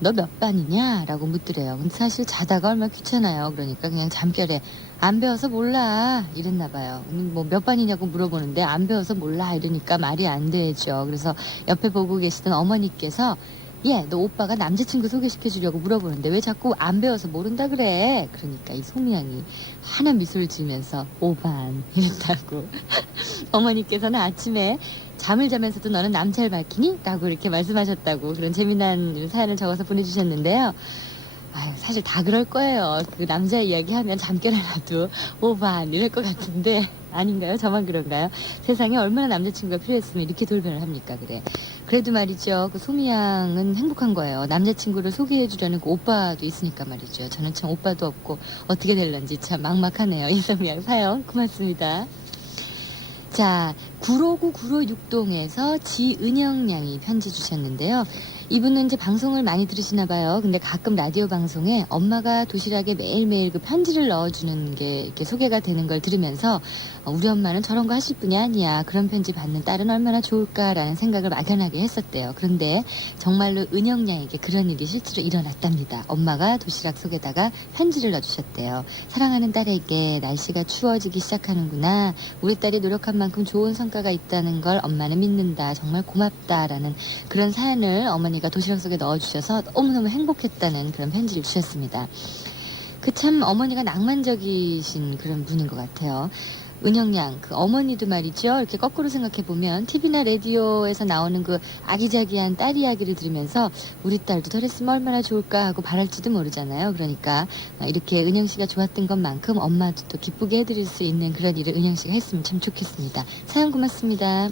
너 몇 반이냐? 라고 묻더래요. 근데 사실 자다가 얼마나 귀찮아요. 그러니까 그냥 잠결에 안 배워서 몰라 이랬나 봐요. 뭐 몇 반이냐고 물어보는데 안 배워서 몰라 이러니까 말이 안 되죠. 그래서 옆에 보고 계시던 어머니께서 너 오빠가 남자친구 소개시켜주려고 물어보는데 왜 자꾸 안 배워서 모른다 그래? 그러니까 이 소미양이 환한 미소를 지으면서 5반 이랬다고. 어머니께서는 아침에 잠을 자면서도 너는 남자를 밝히니? 라고 이렇게 말씀하셨다고 그런 재미난 사연을 적어서 보내주셨는데요. 사실 다 그럴 거예요. 그 남자 이야기하면 잠결에라도 5반 이럴 것 같은데 아닌가요? 저만 그런가요? 세상에 얼마나 남자친구가 필요했으면 이렇게 돌변을 합니까? 그래도 말이죠. 그 소미양은 행복한 거예요. 남자친구를 소개해주려는 그 오빠도 있으니까 말이죠. 저는 참 오빠도 없고 어떻게 될런지 참 막막하네요. 이소미양 사연 고맙습니다. 자, 959-956동에서 지은영 양이 편지 주셨는데요. 이분은 이제 방송을 많이 들으시나 봐요. 근데 가끔 라디오 방송에 엄마가 도시락에 매일매일 그 편지를 넣어주는 게 이렇게 소개가 되는 걸 들으면서 우리 엄마는 저런 거 하실 분이 아니야. 그런 편지 받는 딸은 얼마나 좋을까라는 생각을 막연하게 했었대요. 그런데 정말로 은영 양에게 그런 일이 실제로 일어났답니다. 엄마가 도시락 속에다가 편지를 넣어주셨대요. 사랑하는 딸에게 날씨가 추워지기 시작하는구나. 우리 딸이 노력한 만큼 좋은 성과가 있다는 걸 엄마는 믿는다. 정말 고맙다라는 그런 사연을 어머니가 도시락 속에 넣어주셔서 너무너무 행복했다는 그런 편지를 주셨습니다. 그 참 어머니가 낭만적이신 그런 분인 것 같아요. 은영양, 그 어머니도 말이죠. 이렇게 거꾸로 생각해보면 TV나 라디오에서 나오는 그 아기자기한 딸 이야기를 들으면서 우리 딸도 저랬으면 얼마나 좋을까 하고 바랄지도 모르잖아요. 그러니까 이렇게 은영 씨가 좋았던 것만큼 엄마도 또 기쁘게 해드릴 수 있는 그런 일을 은영 씨가 했으면 참 좋겠습니다. 사연 고맙습니다.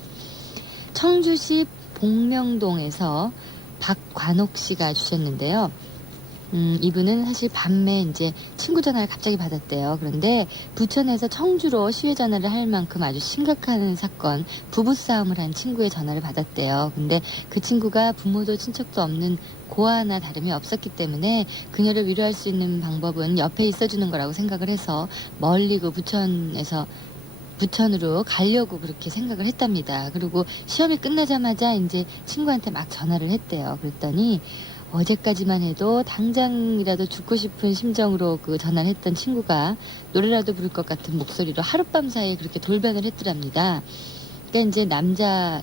청주시 복명동에서 박관옥 씨가 주셨는데요. 이분은 사실 밤에 이제 친구 전화를 갑자기 받았대요. 그런데 부천에서 청주로 시외 전화를 할 만큼 아주 심각한 사건, 부부싸움을 한 친구의 전화를 받았대요. 근데 그 친구가 부모도 친척도 없는 고아나 다름이 없었기 때문에 그녀를 위로할 수 있는 방법은 옆에 있어주는 거라고 생각을 해서 멀리 그 부천으로 가려고 그렇게 생각을 했답니다. 그리고 시험이 끝나자마자 이제 친구한테 막 전화를 했대요. 그랬더니 어제까지만 해도 당장이라도 죽고 싶은 심정으로 그 전화를 했던 친구가 노래라도 부를 것 같은 목소리로 하룻밤 사이에 그렇게 돌변을 했더랍니다. 그러니까 이제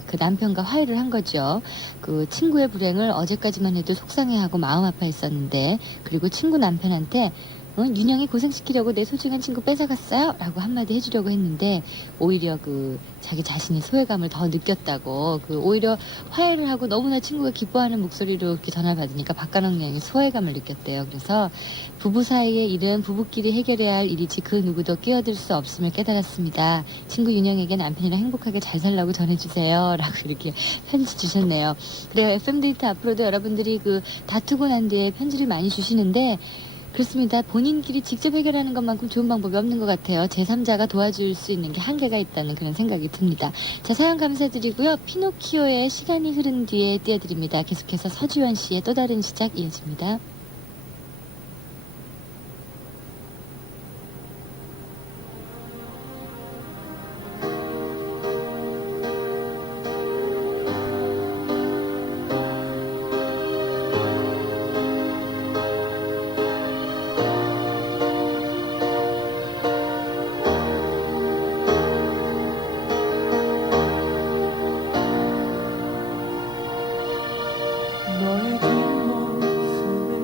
그 남편과 화해를 한 거죠. 그 친구의 불행을 어제까지만 해도 속상해하고 마음 아파했었는데, 그리고 친구 남편한테 윤영이 고생시키려고 내 소중한 친구 뺏어갔어요? 라고 한마디 해주려고 했는데 오히려 그 자기 자신이 소외감을 더 느꼈다고, 그 오히려 화해를 하고 너무나 친구가 기뻐하는 목소리로 이렇게 전화를 받으니까 박관옥 양이 소외감을 느꼈대요. 그래서 부부 사이의 일은 부부끼리 해결해야 할 일이지 그 누구도 끼어들 수 없음을 깨달았습니다. 친구 윤영에게 남편이랑 행복하게 잘 살라고 전해주세요. 라고 이렇게 편지 주셨네요. 그래요. FM데이트 앞으로도 여러분들이 그 다투고 난 뒤에 편지를 많이 주시는데 그렇습니다. 본인끼리 직접 해결하는 것만큼 좋은 방법이 없는 것 같아요. 제3자가 도와줄 수 있는 게 한계가 있다는 그런 생각이 듭니다. 자, 사연 감사드리고요. 피노키오의 시간이 흐른 뒤에 띄워드립니다. 계속해서 서주원 씨의 또 다른 시작 이어집니다. 너의 뒷모습을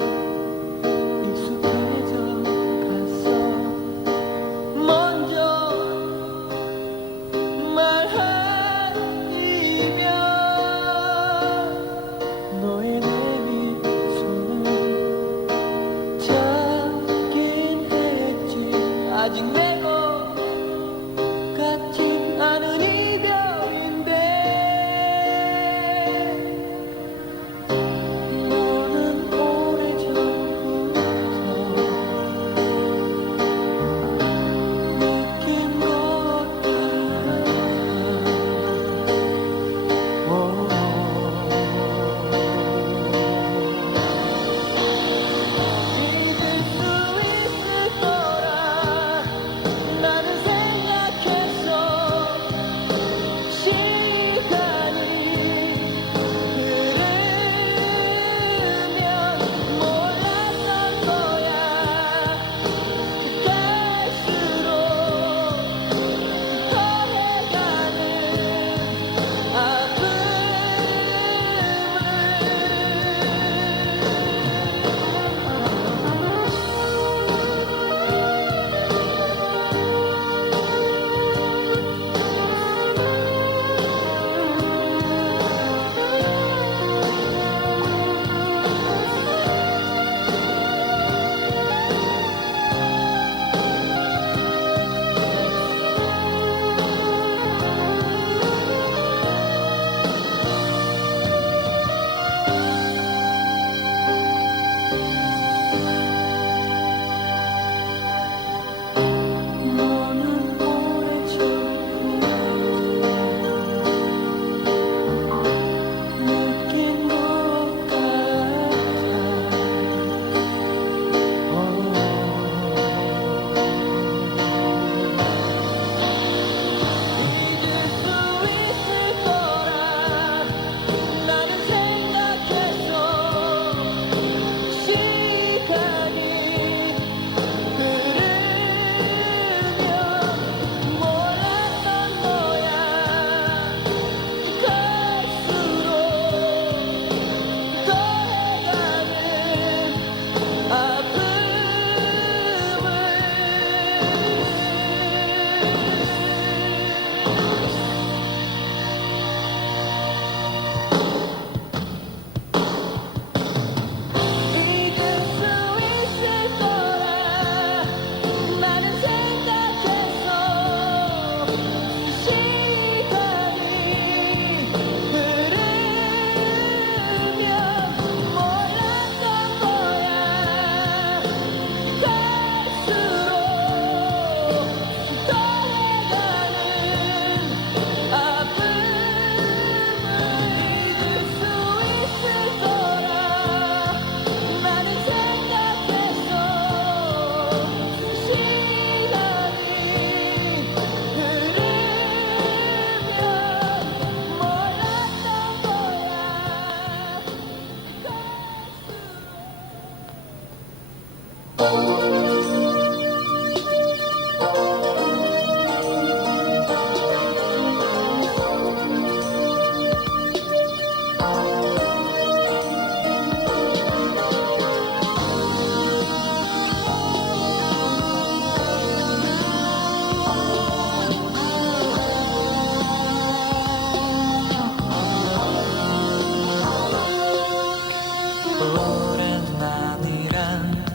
오랜만이란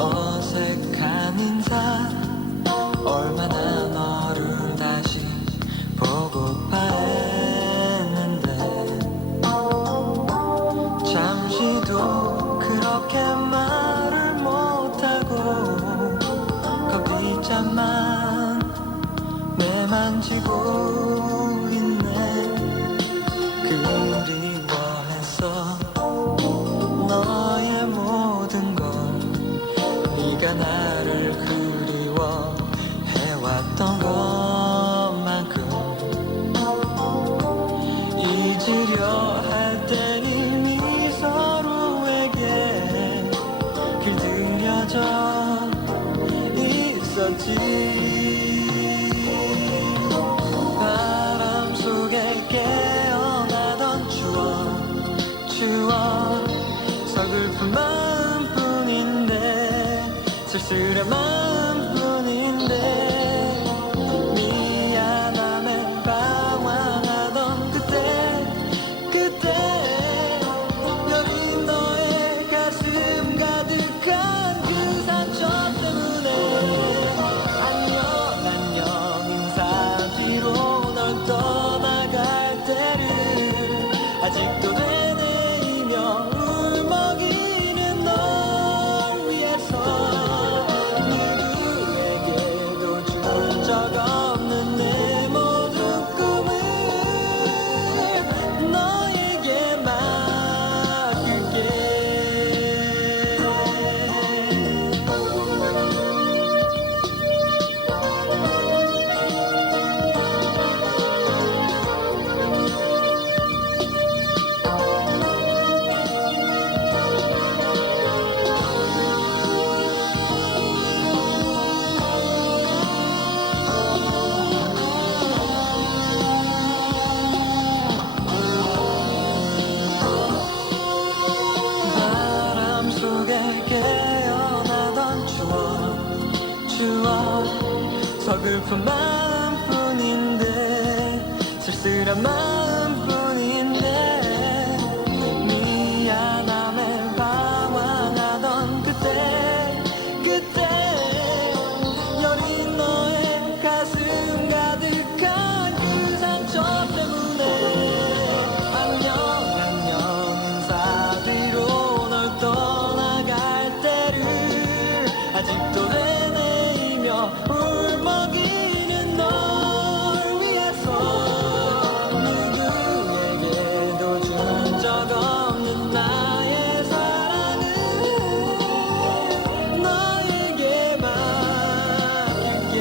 어색한 인사 얼마나 너를 다시 보고파 했는데 잠시도 그렇게 말을 못하고 커피잔만 매만지고 있네. 그리워했어 너의 모든 걸 네가 나를 그리워해왔던 것만큼 잊으려 할 때 이미 서로에게 길들여져 있었지. 바람 속에 깨어나던 추억 서글픈 마음뿐인데 쓸쓸한 마음뿐인데 미안함에 방황하던 그때 여린 너의 가슴 가득한 그 상처 때문에 안녕 인사 뒤로 널 떠나갈 때를 아직도 되뇌이며 울먹이는 널 위해서 누구에게도 준 적 없는 내 모든 꿈을 너에게 맡길게. 바람 속에 깨어나던 추억 서글픈 마음뿐인데 쓸쓸한 마음뿐인데 미안함에 방황하던 그때 여린 너의 가슴 가득한 그 상처 때문에 안녕 인사 뒤로 널 떠나갈 때를 아직도 되뇌이며 울먹이는 널 위해서 누구에게도 준 적 없는 나의 사랑을 너에게 맡길게.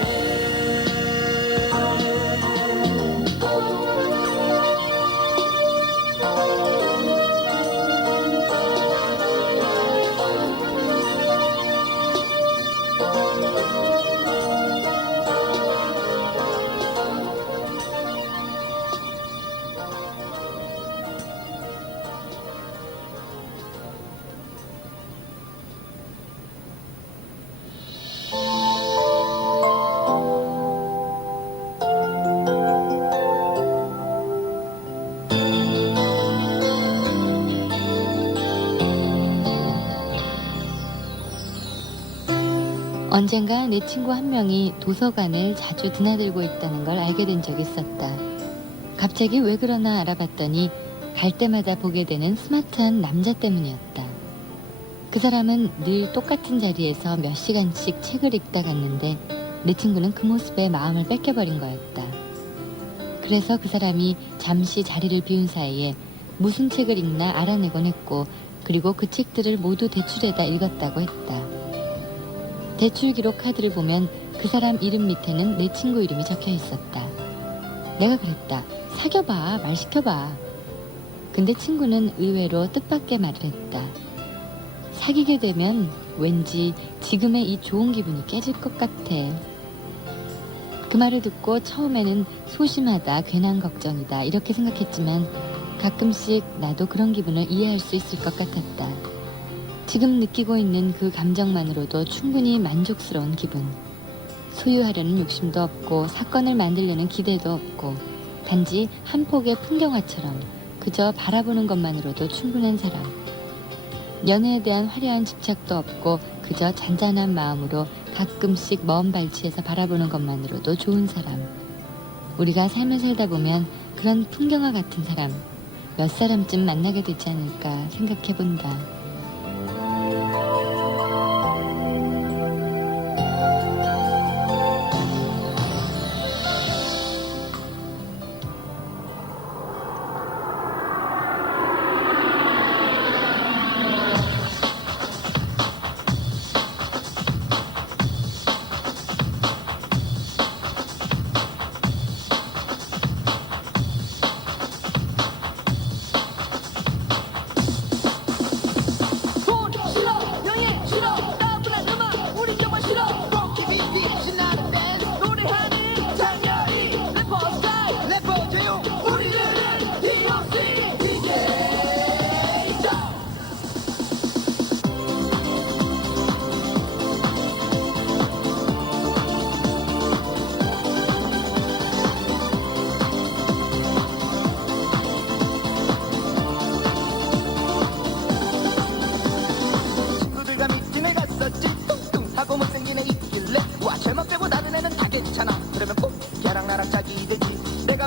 언젠가 내 친구 한 명이 도서관을 자주 드나들고 있다는 걸 알게 된 적이 있었다. 갑자기 왜 그러나 알아봤더니 갈 때마다 보게 되는 스마트한 남자 때문이었다. 그 사람은 늘 똑같은 자리에서 몇 시간씩 책을 읽다 갔는데 내 친구는 그 모습에 마음을 뺏겨버린 거였다. 그래서 그 사람이 잠시 자리를 비운 사이에 무슨 책을 읽나 알아내곤 했고 그리고 그 책들을 모두 대출해다 읽었다고 했다. 대출 기록 카드를 보면 그 사람 이름 밑에는 내 친구 이름이 적혀 있었다. 내가 그랬다. 사귀어봐, 말 시켜봐. 근데 친구는 의외로 뜻밖의 말을 했다. 사귀게 되면 왠지 지금의 이 좋은 기분이 깨질 것 같아. 그 말을 듣고 처음에는 소심하다, 괜한 걱정이다 이렇게 생각했지만 가끔씩 나도 그런 기분을 이해할 수 있을 것 같았다. 지금 느끼고 있는 그 감정만으로도 충분히 만족스러운 기분. 소유하려는 욕심도 없고 사건을 만들려는 기대도 없고 단지 한 폭의 풍경화처럼 그저 바라보는 것만으로도 충분한 사람. 연애에 대한 화려한 집착도 없고 그저 잔잔한 마음으로 가끔씩 먼 발치에서 바라보는 것만으로도 좋은 사람. 우리가 삶을 살다 보면 그런 풍경화 같은 사람 몇 사람쯤 만나게 되지 않을까 생각해 본다.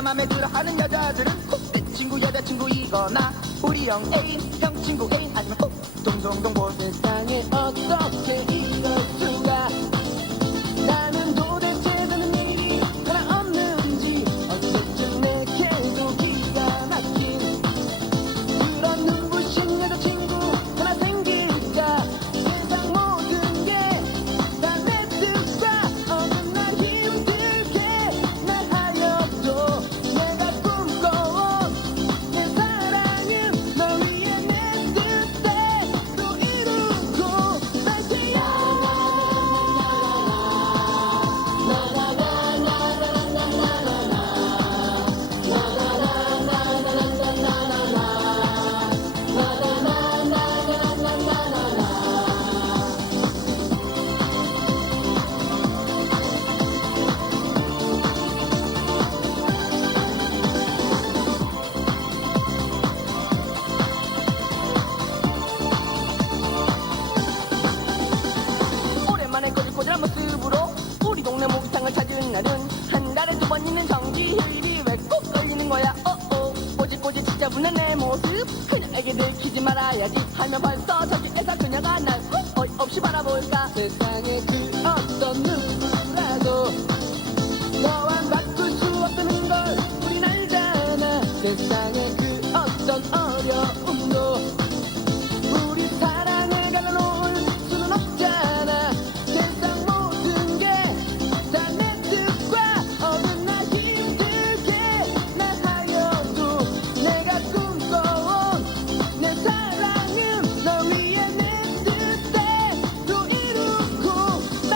맘에 들어 하는 여자들은 꼭 내 친구 여자친구이거나 우리 형 애인 형 친구 애인 아니면 꼭 동동동 볼 세상에 어떻게 이럴 수가 나는 도대체 되는 일이 하나 없는지 어쨌든 내게도 기가 막힌 그런 눈부신 여자친구 하나 생길까 세상 모든 게 다 내 뜻과 어긋나 힘들게 날 하려도 내가 꿈꿔온 내 사랑은 너 위에 내 뜻대로 이루고 날 오랜만에 꼬질꼬질한 모습으로 우리 동네 목욕탕을 찾은 날은 한 달에 2번 있는 정지휴일이 왜 꼭 걸리는 거야 꼬질꼬질 지저분한 내 모습 그녀에게 들키지 말아야지 하면 벌써 저기에서 그녀가 날 어이없이 바라볼까 세상에 그 어떤 누구라도 너와 바꿀 수 없다는 걸 우린 알잖아 세상에 그 어떤 어려움도 우리 사랑을 갈라놓을 수는 없잖아 세상 모든 게 다 내 뜻과 어긋나 힘들게 날 하여도 내가 꿈꿔온 내 사랑은 너 위에 내 뜻대로 이루고 날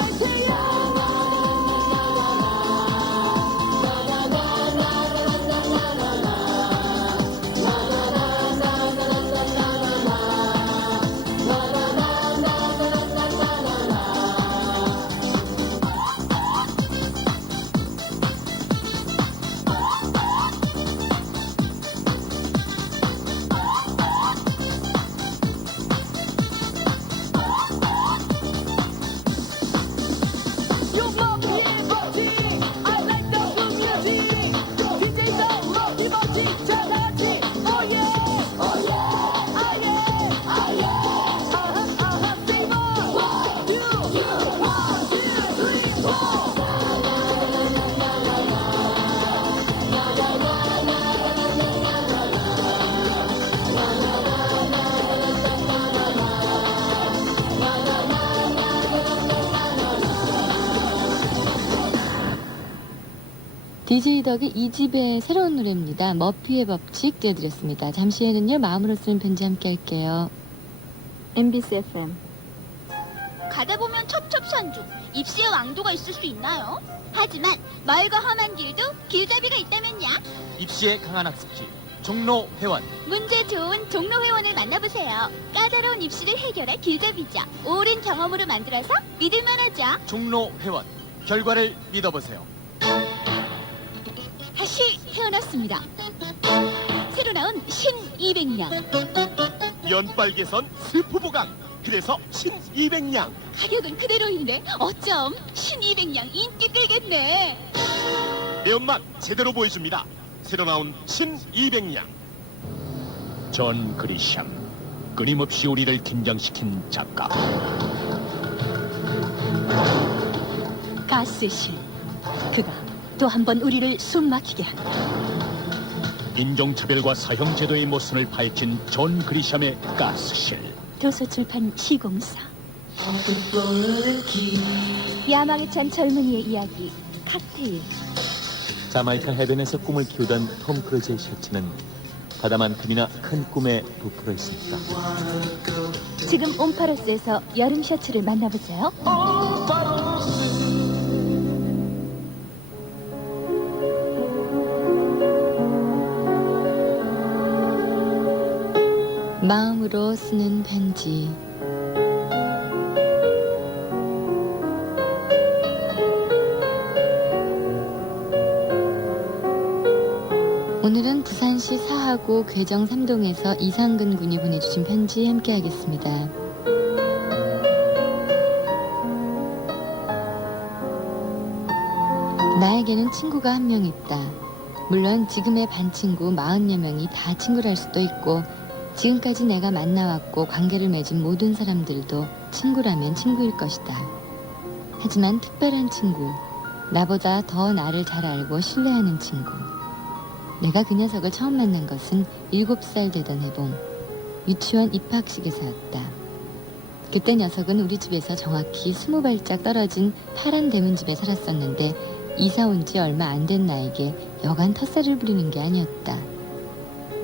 You motivating, I like the good music. DJ so motivating, 자 같이, oh yeah, oh yeah, ah yeah, ah yeah, say more. 1, 2, 1, 2, 3, 4. DJ 덕의 2집의 새로운 노래입니다. 머피의 법칙 띄워드렸습니다. 잠시 후에는요 마음으로 쓰는 편지 함께 할게요. MBC FM. 가다 보면 첩첩산중, 입시의 왕도가 있을 수 있나요? 하지만 멀고 험한 길도 길잡이가 있다면야. 입시에 강한 학습지 종로 회원. 문제 좋은 종로 회원을 만나보세요. 까다로운 입시를 해결할 길잡이죠. 오랜 경험으로 만들어서 믿을만하죠. 종로 회원. 결과를 믿어보세요. 다시 태어났습니다. 새로 나온 신 200냥. 연빨개선 스프 보강. 그래서 신 200냥. 가격은 그대로인데 어쩜 신 200냥 인기 끌겠네. 매운맛 제대로 보여줍니다. 새로 나온 신 200냥. 존 그리샴. 끊임없이 우리를 긴장시킨 작가. 가스신. 그가 또 한 번 우리를 숨막히게 한다. 인종차별과 사형제도의 모순을 파헤친 존 그리샴의 가스실. 도서출판 시공사. 야망에 찬 젊은이의 이야기 칵테일. 자마이카 해변에서 꿈을 키우던 톰 크루즈의 셔츠는 바다만큼이나 큰 꿈에 부풀어 있습니다. 지금 옴파로스에서 여름 셔츠를 만나보세요. 마음으로 쓰는 편지. 오늘은 부산시 사하구 괴정 3동에서 이상근 군이 보내주신 편지 함께 하겠습니다. 나에게는 친구가 한 명 있다. 물론 지금의 반 친구 40여명이 다 친구랄 수도 있고 지금까지 내가 만나왔고 관계를 맺은 모든 사람들도 친구라면 친구일 것이다. 하지만 특별한 친구, 나보다 더 나를 잘 알고 신뢰하는 친구. 내가 그 녀석을 처음 만난 것은 7살 되던 해봄, 유치원 입학식에서였다. 그때 녀석은 우리 집에서 정확히 20발짝 떨어진 파란 대문집에 살았었는데 이사 온 지 얼마 안 된 나에게 여간 텃세를 부리는 게 아니었다.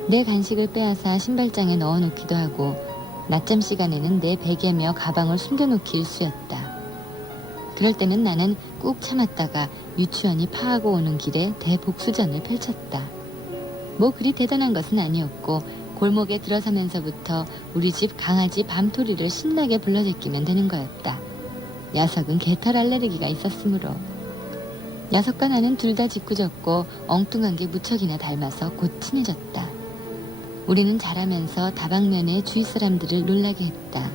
내 간식을 빼앗아 신발장에 넣어놓기도 하고 낮잠 시간에는 내 베개며 가방을 숨겨놓기 일쑤였다. 그럴 때는 나는 꾹 참았다가 유치원이 파하고 오는 길에 대복수전을 펼쳤다. 뭐 그리 대단한 것은 아니었고 골목에 들어서면서부터 우리 집 강아지 밤토리를 신나게 불러제끼면 되는 거였다. 녀석은 개털 알레르기가 있었으므로. 녀석과 나는 둘 다 짓궂었고 엉뚱한 게 무척이나 닮아서 곧 친해졌다. 우리는 자라면서 다방면에 주위 사람들을 놀라게 했다.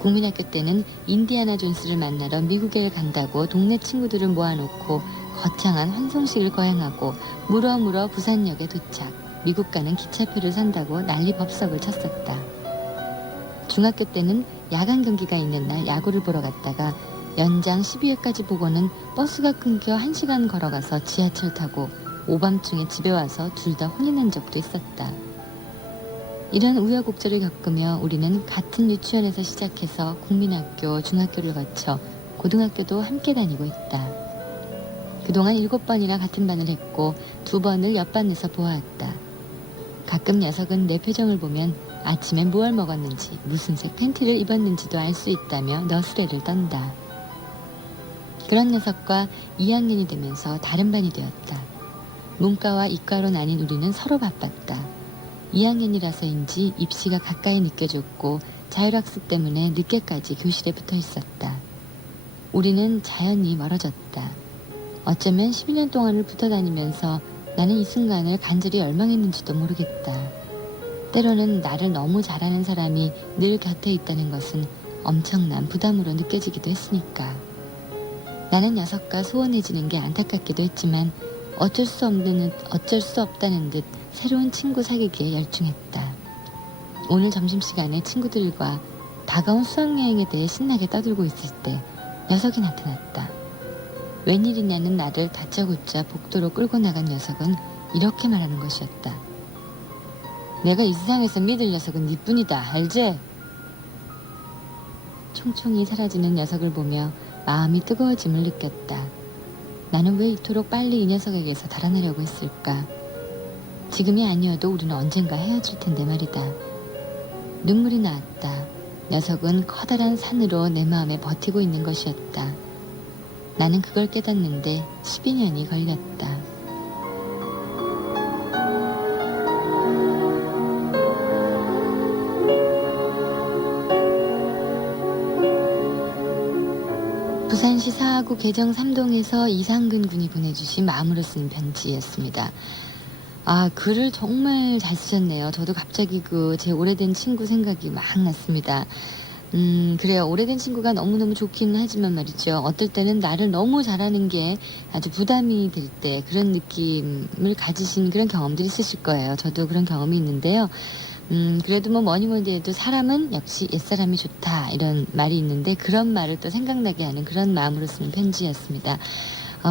국민학교 때는 인디아나 존스를 만나러 미국에 간다고 동네 친구들을 모아놓고 거창한 환송식을 거행하고 물어 부산역에 도착, 미국 가는 기차표를 산다고 난리법석을 쳤었다. 중학교 때는 야간 경기가 있는 날 야구를 보러 갔다가 연장 12회까지 보고는 버스가 끊겨 1시간 걸어가서 지하철 타고 오밤중에 집에 와서 둘 다 혼이 난 적도 있었다. 이런 우여곡절을 겪으며 우리는 같은 유치원에서 시작해서 국민학교, 중학교를 거쳐 고등학교도 함께 다니고 있다. 그동안 7번이나 같은 반을 했고 2번을 옆반에서 보아왔다. 가끔 녀석은 내 표정을 보면 아침에 무얼 먹었는지 무슨 색 팬티를 입었는지도 알 수 있다며 너스레를 떤다. 그런 녀석과 2학년이 되면서 다른 반이 되었다. 문과와 이과로 나뉜 우리는 서로 바빴다. 2학년이라서인지 입시가 가까이 느껴졌고 자율학습 때문에 늦게까지 교실에 붙어 있었다. 우리는 자연히 멀어졌다. 어쩌면 12년 동안을 붙어 다니면서 나는 이 순간을 간절히 열망했는지도 모르겠다. 때로는 나를 너무 잘하는 사람이 늘 곁에 있다는 것은 엄청난 부담으로 느껴지기도 했으니까. 나는 녀석과 소원해지는 게 안타깝기도 했지만 어쩔 수 없다는 듯 새로운 친구 사귀기에 열중했다. 오늘 점심시간에 친구들과 다가온 수학여행에 대해 신나게 떠들고 있을 때 녀석이 나타났다. 웬일이냐는 나를 다짜고짜 복도로 끌고 나간 녀석은 이렇게 말하는 것이었다. 내가 이 세상에서 믿을 녀석은 니뿐이다, 알지? 총총히 사라지는 녀석을 보며 마음이 뜨거워짐을 느꼈다. 나는 왜 이토록 빨리 이 녀석에게서 달아나려고 했을까? 지금이 아니어도 우리는 언젠가 헤어질 텐데 말이다. 눈물이 나왔다. 녀석은 커다란 산으로 내 마음에 버티고 있는 것이었다. 나는 그걸 깨닫는데 12년이 걸렸다. 부산시 사하구 개정 3동에서 이상근 군이 보내주신 마음으로 쓴 편지였습니다. 아, 글을 정말 잘 쓰셨네요. 저도 갑자기 제 오래된 친구 생각이 막 났습니다. 그래요. 오래된 친구가 너무너무 좋기는 하지만 말이죠. 어떨 때는 나를 너무 잘하는 게 아주 부담이 될 때 그런 느낌을 가지신 그런 경험들이 있으실 거예요. 저도 그런 경험이 있는데요. 그래도 뭐니 해도 사람은 역시 옛사람이 좋다 이런 말이 있는데 그런 말을 또 생각나게 하는 그런 마음으로 쓰는 편지였습니다.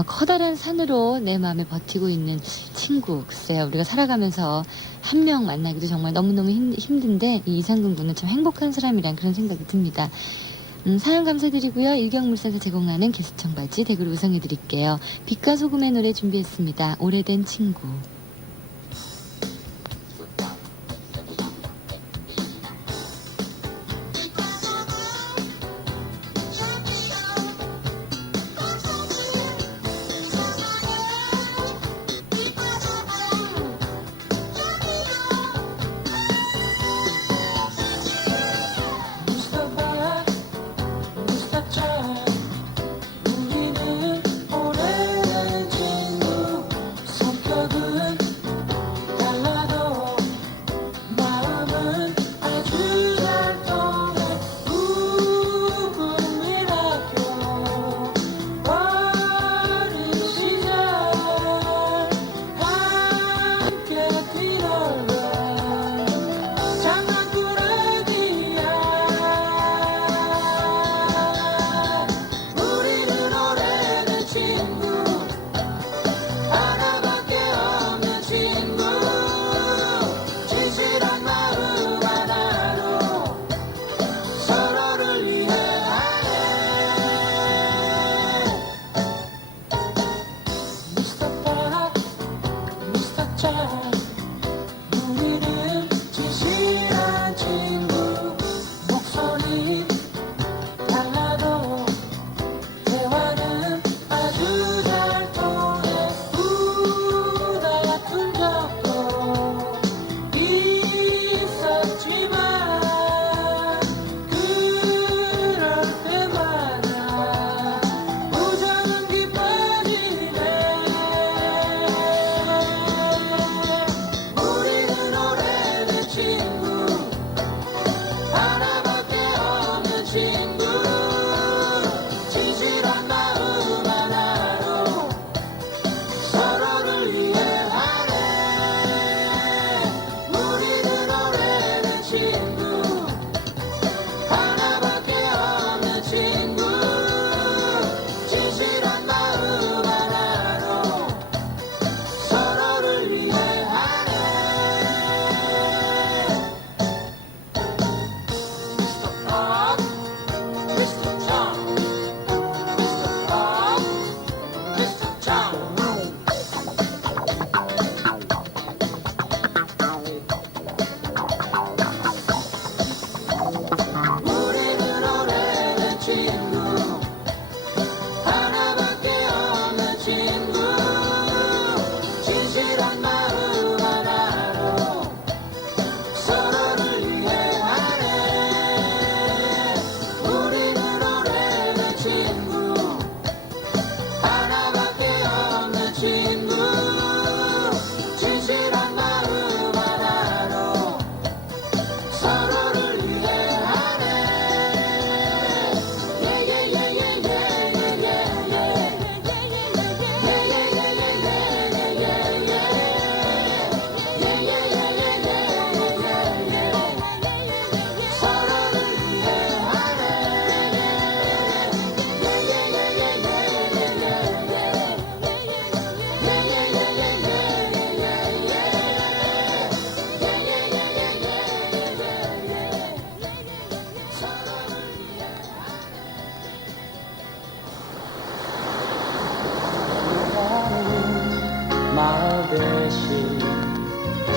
커다란 산으로 내 마음에 버티고 있는 친구. 글쎄요, 우리가 살아가면서 한 명 만나기도 정말 너무너무 힘든데 이 이상근 군은 참 행복한 사람이란 그런 생각이 듭니다. 사연 감사드리고요. 일경물산에서 제공하는 게스트 청바지 댁으로 우성해드릴게요. 빛과 소금의 노래 준비했습니다. 오래된 친구. 우리는 오래된 친구 성격은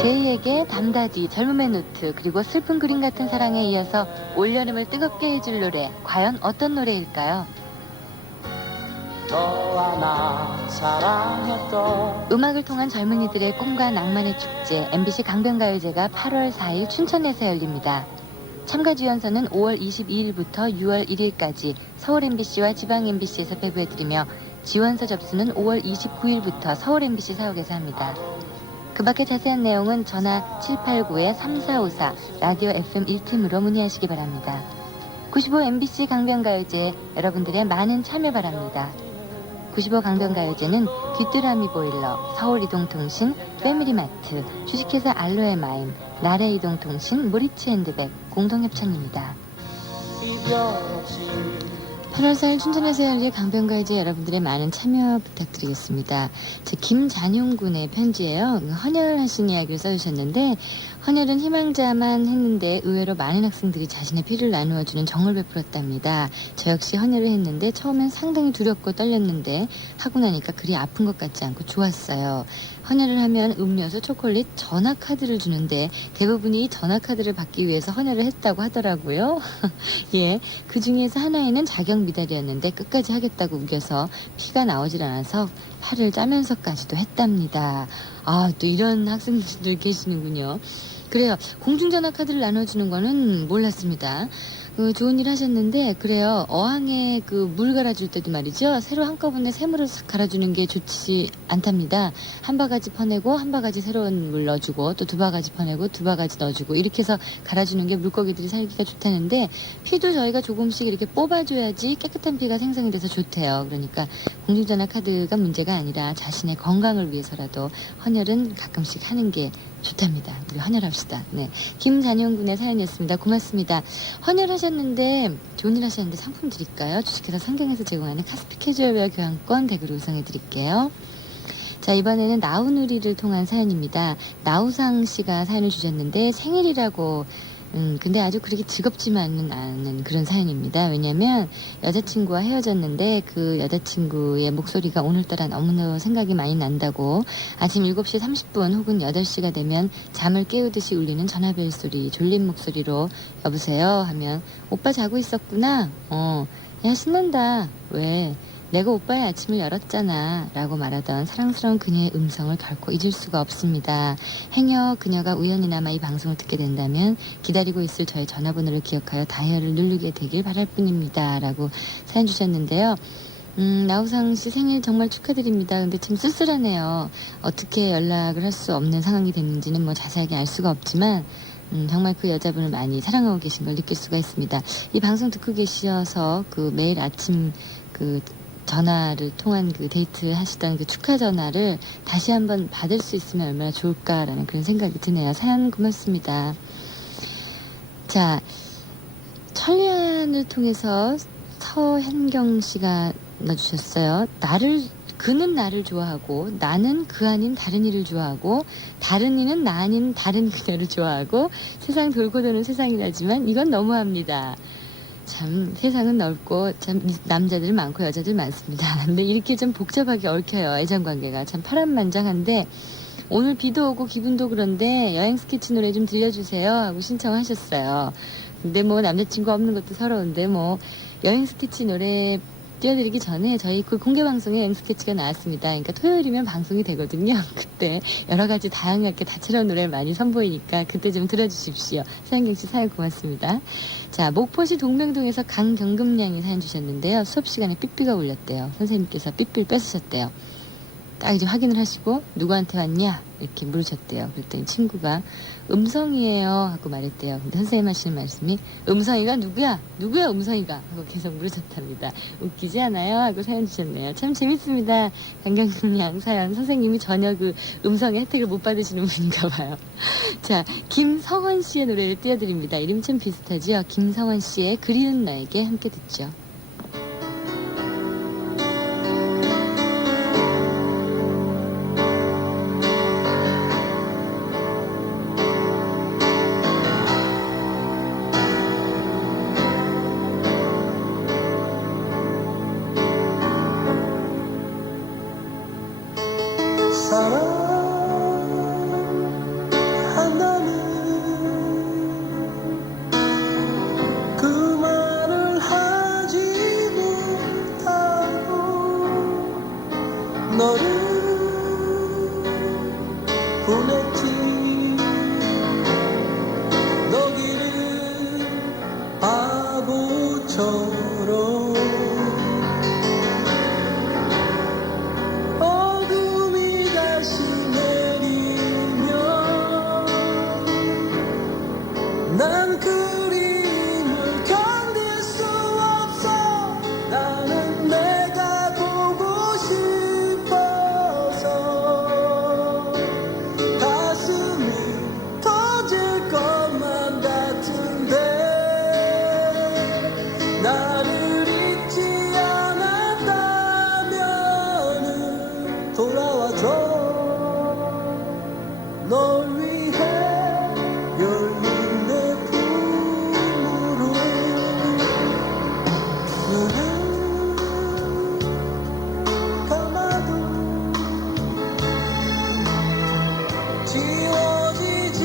제이에게 담다디, 젊음의 노트, 그리고 슬픈 그림 같은 사랑에 이어서 올여름을 뜨겁게 해줄 노래, 과연 어떤 노래일까요? 너와 나 사랑했던 음악을 통한 젊은이들의 꿈과 낭만의 축제, MBC 강변가요제가 8월 4일 춘천에서 열립니다. 참가 지원서는 5월 22일부터 6월 1일까지 서울 MBC와 지방 MBC에서 배부해드리며 지원서 접수는 5월 29일부터 서울 MBC 사옥에서 합니다. 그 밖에 자세한 내용은 전화 789-3454 라디오 FM 1틈으로 문의하시기 바랍니다. 95 MBC 강변가요제 여러분들의 많은 참여 바랍니다. 95 강변가요제는 귀뚜라미 보일러, 서울이동통신, 패밀리마트, 주식회사 알로에마임, 나래이동통신, 모리츠핸드백 공동협찬입니다. 8월 4일 춘천에서 열릴 강변가요제 여러분들의 많은 참여 부탁드리겠습니다. 김잔용 군의 편지예요. 헌혈하신 이야기를 써주셨는데 헌혈은 희망자만 했는데 의외로 많은 학생들이 자신의 피를 나누어주는 정을 베풀었답니다. 저 역시 헌혈을 했는데 처음엔 상당히 두렵고 떨렸는데 하고 나니까 그리 아픈 것 같지 않고 좋았어요. 헌혈을 하면 음료수, 초콜릿, 전화카드를 주는데 대부분이 전화카드를 받기 위해서 헌혈을 했다고 하더라고요. 예, 그 중에서 하나에는 자격 미달이었는데 끝까지 하겠다고 우겨서 피가 나오질 않아서 팔을 짜면서까지도 했답니다. 아, 또 이런 학생들 계시는군요. 그래요. 공중전화 카드를 나눠주는 거는 몰랐습니다. 좋은 일 하셨는데 그래요. 어항에 물 갈아줄 때도 말이죠. 새로 한꺼번에 새물을 싹 갈아주는 게 좋지 않답니다. 한 바가지 퍼내고 한 바가지 새로운 물 넣어주고 또 두 바가지 퍼내고 두 바가지 넣어주고 이렇게 해서 갈아주는 게 물고기들이 살기가 좋다는데 피도 저희가 조금씩 이렇게 뽑아줘야지 깨끗한 피가 생성이 돼서 좋대요. 그러니까 공중전화 카드가 문제가 아니라 자신의 건강을 위해서라도 헌혈은 가끔씩 하는 게 좋답니다. 우리 헌혈합시다. 네, 김잔용 군의 사연이었습니다. 고맙습니다. 헌혈하셨는데 좋은 일 하셨는데 상품 드릴까요? 주식회사 상경에서 제공하는 카스피 캐주얼웨어 교환권 댁으로 우선해 드릴게요. 자, 이번에는 나우누리를 통한 사연입니다. 나우상 씨가 사연을 주셨는데 생일이라고 근데 아주 그렇게 즐겁지만은 않은 그런 사연입니다. 왜냐면 여자친구와 헤어졌는데 그 여자친구의 목소리가 오늘따라 너무나 생각이 많이 난다고 아침 7시 30분 혹은 8시가 되면 잠을 깨우듯이 울리는 전화벨 소리, 졸린 목소리로 여보세요 하면 오빠 자고 있었구나. 야 신난다. 왜? 내가 오빠의 아침을 열었잖아 라고 말하던 사랑스러운 그녀의 음성을 결코 잊을 수가 없습니다. 행여 그녀가 우연히나마 이 방송을 듣게 된다면 기다리고 있을 저의 전화번호를 기억하여 다이얼을 누르게 되길 바랄 뿐입니다 라고 사연 주셨는데요. 나우상 씨 생일 정말 축하드립니다. 근데 참 쓸쓸하네요. 어떻게 연락을 할 수 없는 상황이 됐는지는 뭐 자세하게 알 수가 없지만 정말 그 여자분을 많이 사랑하고 계신 걸 느낄 수가 있습니다. 이 방송 듣고 계셔서 매일 아침 전화를 통한 데이트 하시던 축하 전화를 다시 한번 받을 수 있으면 얼마나 좋을까라는 그런 생각이 드네요. 사연 고맙습니다. 자, 천리안을 통해서 서현경 씨가 넣어주셨어요. 그는 나를 좋아하고 나는 그 아닌 다른 이를 좋아하고 다른 이는 나 아닌 다른 그녀를 좋아하고 세상 돌고 도는 세상이라지만 이건 너무합니다. 참 세상은 넓고 참 남자들 많고 여자들 많습니다. 근데 이렇게 좀 복잡하게 얽혀요. 애정관계가 참 파란만장한데 오늘 비도 오고 기분도 그런데 여행 스케치 노래 좀 들려주세요 하고 신청하셨어요. 근데 뭐 남자친구 없는 것도 서러운데 여행 스케치 노래 띄워드리기 전에 저희 공개 방송에 여행 스케치가 나왔습니다. 그러니까 토요일이면 방송이 되거든요. 그때 여러 가지 다양하게 다채로운 노래를 많이 선보이니까 그때 좀 들어주십시오. 서현경 씨 사연 고맙습니다. 자, 목포시 동명동에서 강경금량이 사연 주셨는데요. 수업 시간에 삐삐가 울렸대요. 선생님께서 삐삐를 뺏으셨대요. 딱 이제 확인을 하시고 누구한테 왔냐 이렇게 물으셨대요. 그랬더니 친구가 음성이에요 하고 말했대요. 근데 선생님 하시는 말씀이 음성이가 누구야 음성이가 하고 계속 물으셨답니다. 웃기지 않아요? 하고 사연 주셨네요. 참 재밌습니다. 강경금 사연. 선생님이 전혀 음성의 혜택을 못 받으시는 분인가 봐요. 자, 김성원 씨의 노래를 띄워드립니다. 이름 좀 비슷하죠? 김성원 씨의 그리운 나에게 함께 듣죠. 난 그림을 견딜 수 없어. 나는 내가 보고 싶어서 가슴이 터질 것만 같은데 나를 잊지 않았다면은 돌아와줘. 널 위해 열린 내 품으로. 눈을 감아도 지워지지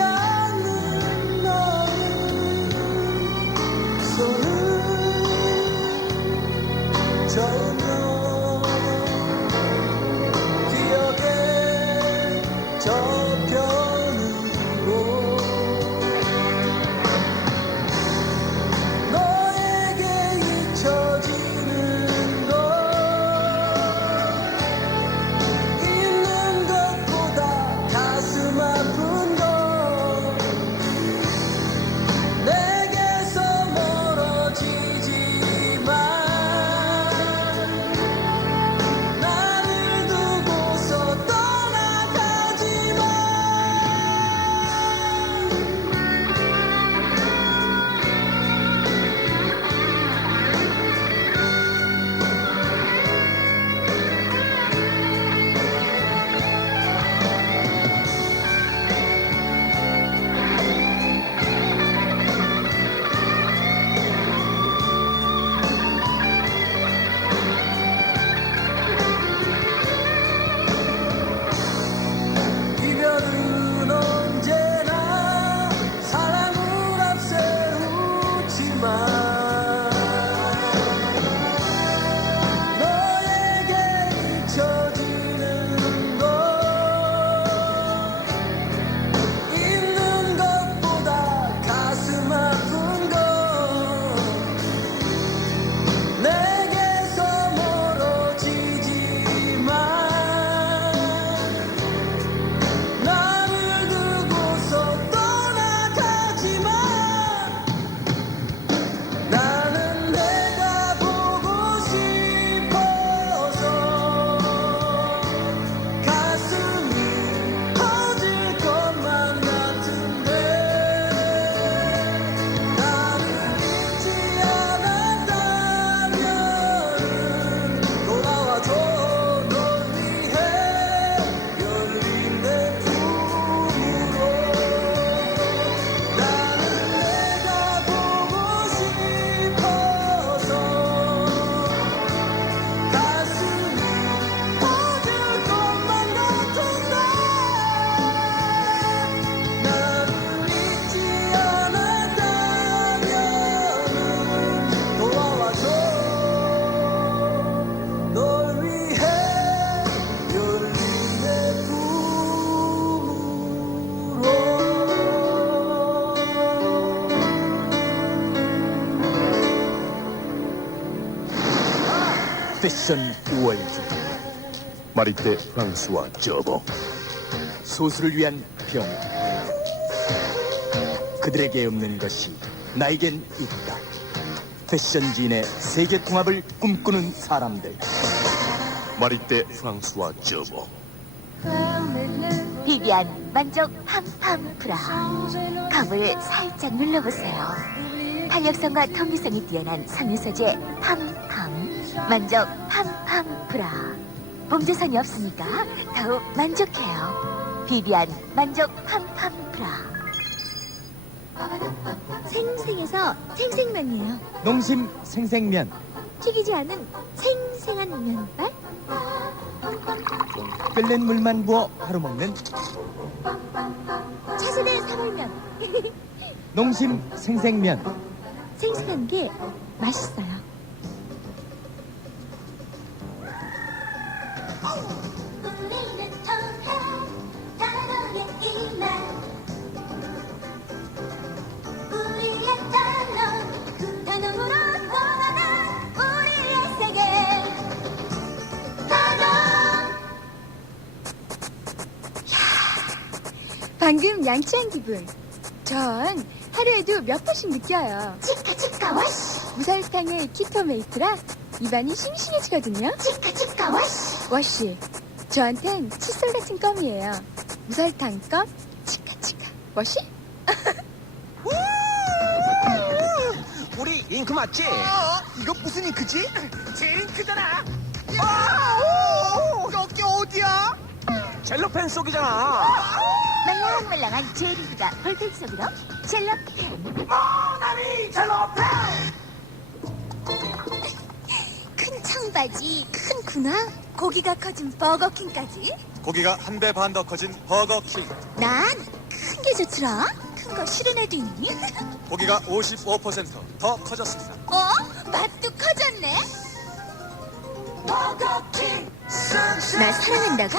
않는 너를 손을 저으며 기억에 저편으로 너에게 잊혀지는 것 있는 것보다 가슴 아픈 것 내게서 멀어지지만 나를 두고서 떠나가지마. 이별은 언제나 사랑을 앞세우지만 너에게 잊혀지는 것 있는 것보다 가슴 아픈 것 내게서 멀어지지만 나를 두고서 떠나가지마. 나는 내가 보고 싶어서 가슴이 터질 것만 같은데 나를 잊지 않았다면 돌아와줘. 널 위해 열린 내 품으로. 나는 내가 보고 싶어서 가슴이 터질 것만 같은데 나를 잊지 않았다면 돌아와줘. 널 위해 열린 내 패션 월드 마리테 프랑스와 저보 소수를 위한 병. 그들에게 없는 것이 나에겐 있다. 패션지인의 세계 통합을 꿈꾸는 사람들. 마리테 프랑스와 저보. 비비안 만족 팜팜 브라. 컵을 살짝 눌러보세요. 탄력성과 통기성이 뛰어난 섬유소재 팜팜 만족 팜팜 브라. 봉제선이 없으니까 더욱 만족해요. 비비안 만족 팜팜 브라. 생생해서 생생면이에요. 농심 생생면. 튀기지 않은 생생한 면발. 끓는 물만 부어 바로 먹는 차세대 사골면. 농심 생생면. 생생한 게 맛있어요. 방금 양치한 기분. 전 하루에도 몇 번씩 느껴요. 치카 워시. 무설탕의 키토메이트라 입안이 싱싱해지거든요. 치카 워시. 저한텐 칫솔 같은 껌이에요. 무설탕 껌, 치카 워시. 우리 잉크 맞지? 이거 무슨 잉크지? 잉크잖아. 여기 어디야? 젤로펜 속이잖아. 말랑말랑한 젤리가 볼펜 속으로 젤로펜. 나비 젤로펜. 큰 청바지, 큰 군화, 고기가 커진 버거킹까지. 고기가 한 배 반 더 커진 버거킹. 난 큰 게 좋더라. 큰 거 싫은 애도 있니? 고기가 55%더 커졌습니다. 맛도 커졌네. 버거킹. 날 사랑한다고?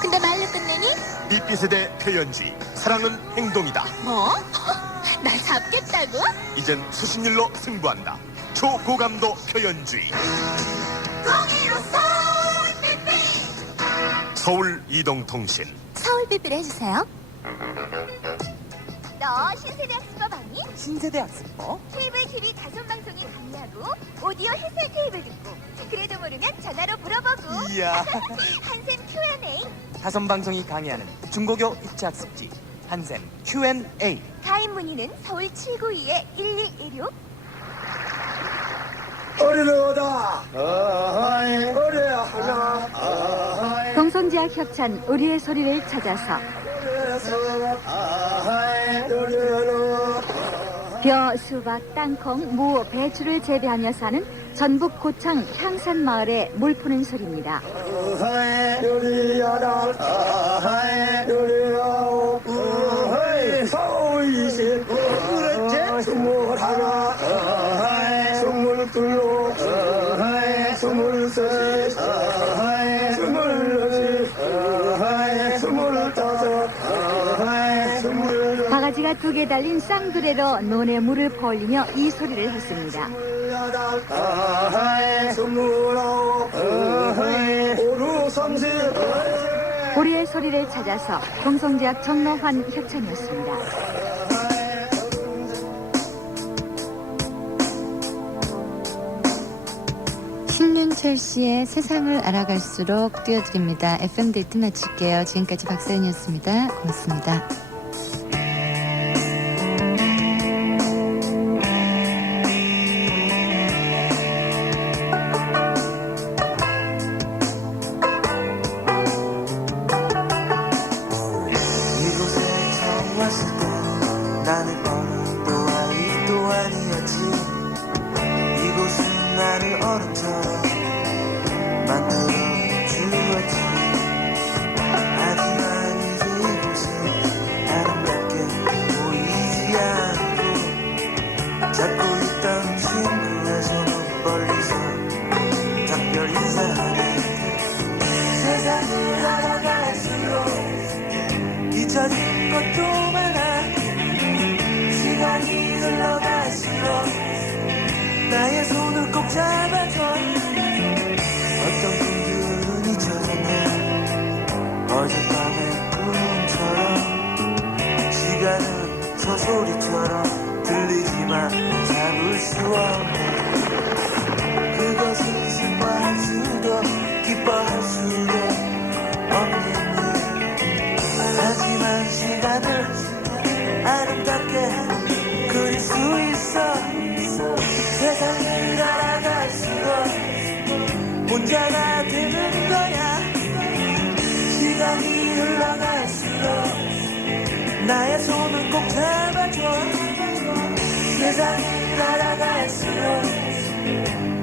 근데 말로 끝내니? 삐삐세대 표현주의. 사랑은 행동이다. 뭐? 날 잡겠다고? 이젠 수신율로 승부한다. 초고감도 표현주의. 서울 이동통신. 서울 삐삐를 해주세요. 너 신세대 학습법 아니? 신세대 학습법? 케이블 TV 다섯 방송이 강의하고 오디오 해설 테이블 듣고 그래도 모르면 전화로 물어보고. 이야. 한샘 Q&A. 다섯 방송이 강의하는 중고교 입시학습지 한샘 Q&A. 가입 문의는 서울 792-1116. 어린애다. 어린애 하나. 동성지학 협찬 우리의 소리를 찾아서 벼, 수박, 땅콩, 무, 배추를 재배하며 사는 전북 고창 향산 마을의 물 푸는 소리입니다. 바가지가 두 개 달린 쌍두레로 논에 물을 퍼올리며 이 소리를 했습니다. 우리의 소리를 찾아서 동성지학 정로환 협찬이었습니다. 신윤철 씨의 세상을 알아갈수록 띄워드립니다. FM 데이트 마칠게요. 지금까지 박사연이었습니다. 고맙습니다. 잊혀진 것도 많아. 시간이 흘러갈수록 나의 손을 꼭 잡아줘. 어떤 꿈들은 잊혀졌네. 어젯밤의 꿈처럼. 시간은 저 소리처럼 들리지만 잡을 수 없네. 그것은 슬퍼할 수도 기뻐할 수도 없는 하지만 시간을 아름답게 그릴 수 있어. 세상을 날아갈수록 혼자가 되는 거야. 시간이 흘러갈수록 나의 손을 꼭 잡아줘. 세상이 날아갈수록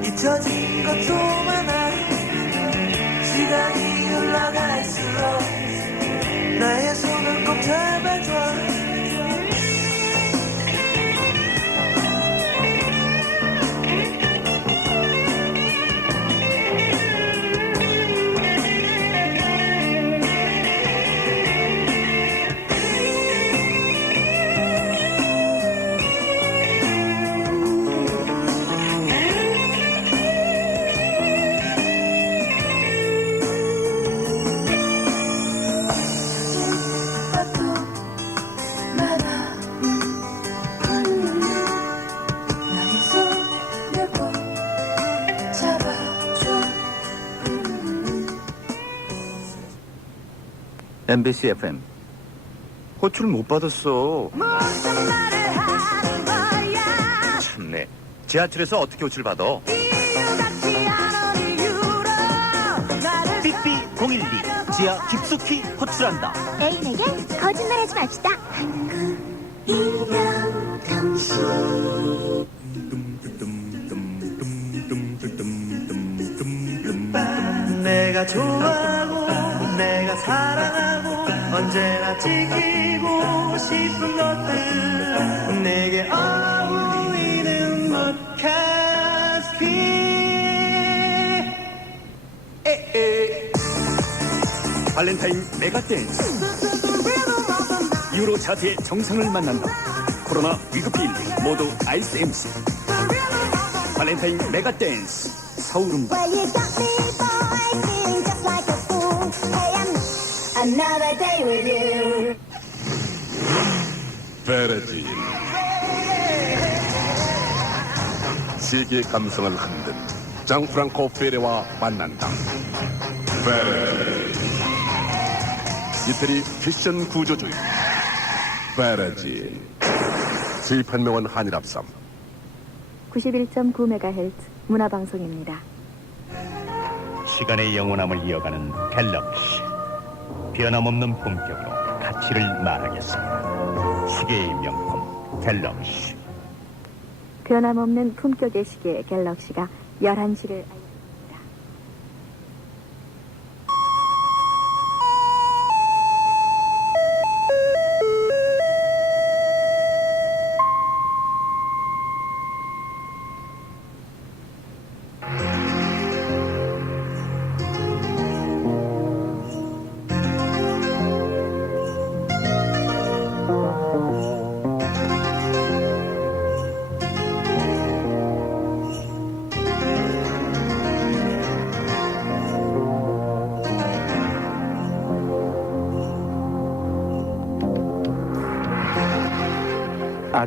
잊혀진 것도 많아. 시간이 흘러갈수록 나의 손을 꼭 잡아줘. MBC FM. 호출 못 받았어. 참네. 지하철에서 어떻게 호출 받아? 삐삐 012 지하 깊숙이 호출한다. 애인에게 거짓말하지 맙시다. 내가 좋아하고 내가 사랑하고 언제나 지키고 싶은 것들 내게 어울리는 모카스피 발렌타인 메가댄스. 유로 차트의 정상을 만난다. 코로나 위급 빌리 모두 아이스 MC. 발렌타인 메가댄스 서울음반. 베르딘. 세계의 감성을 흔든 장프랑코 페레와 만난다. 베르딘. 이태리 패션 구조주의. 베르딘. 수입 한명원 한일합삼. 91.9MHz 문화방송입니다. 시간의 영원함을 이어가는 갤럭시. 변함없는 품격으로 가치를 말하겠습니다. 시계의 명품 갤럭시. 변함없는 품격의 시계 갤럭시가 11시를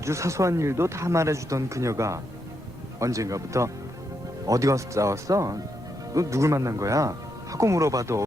아주 사소한 일도 다 말해주던 그녀가 언젠가부터 어디 가서 싸웠어? 너 누굴 만난 거야? 하고 물어봐도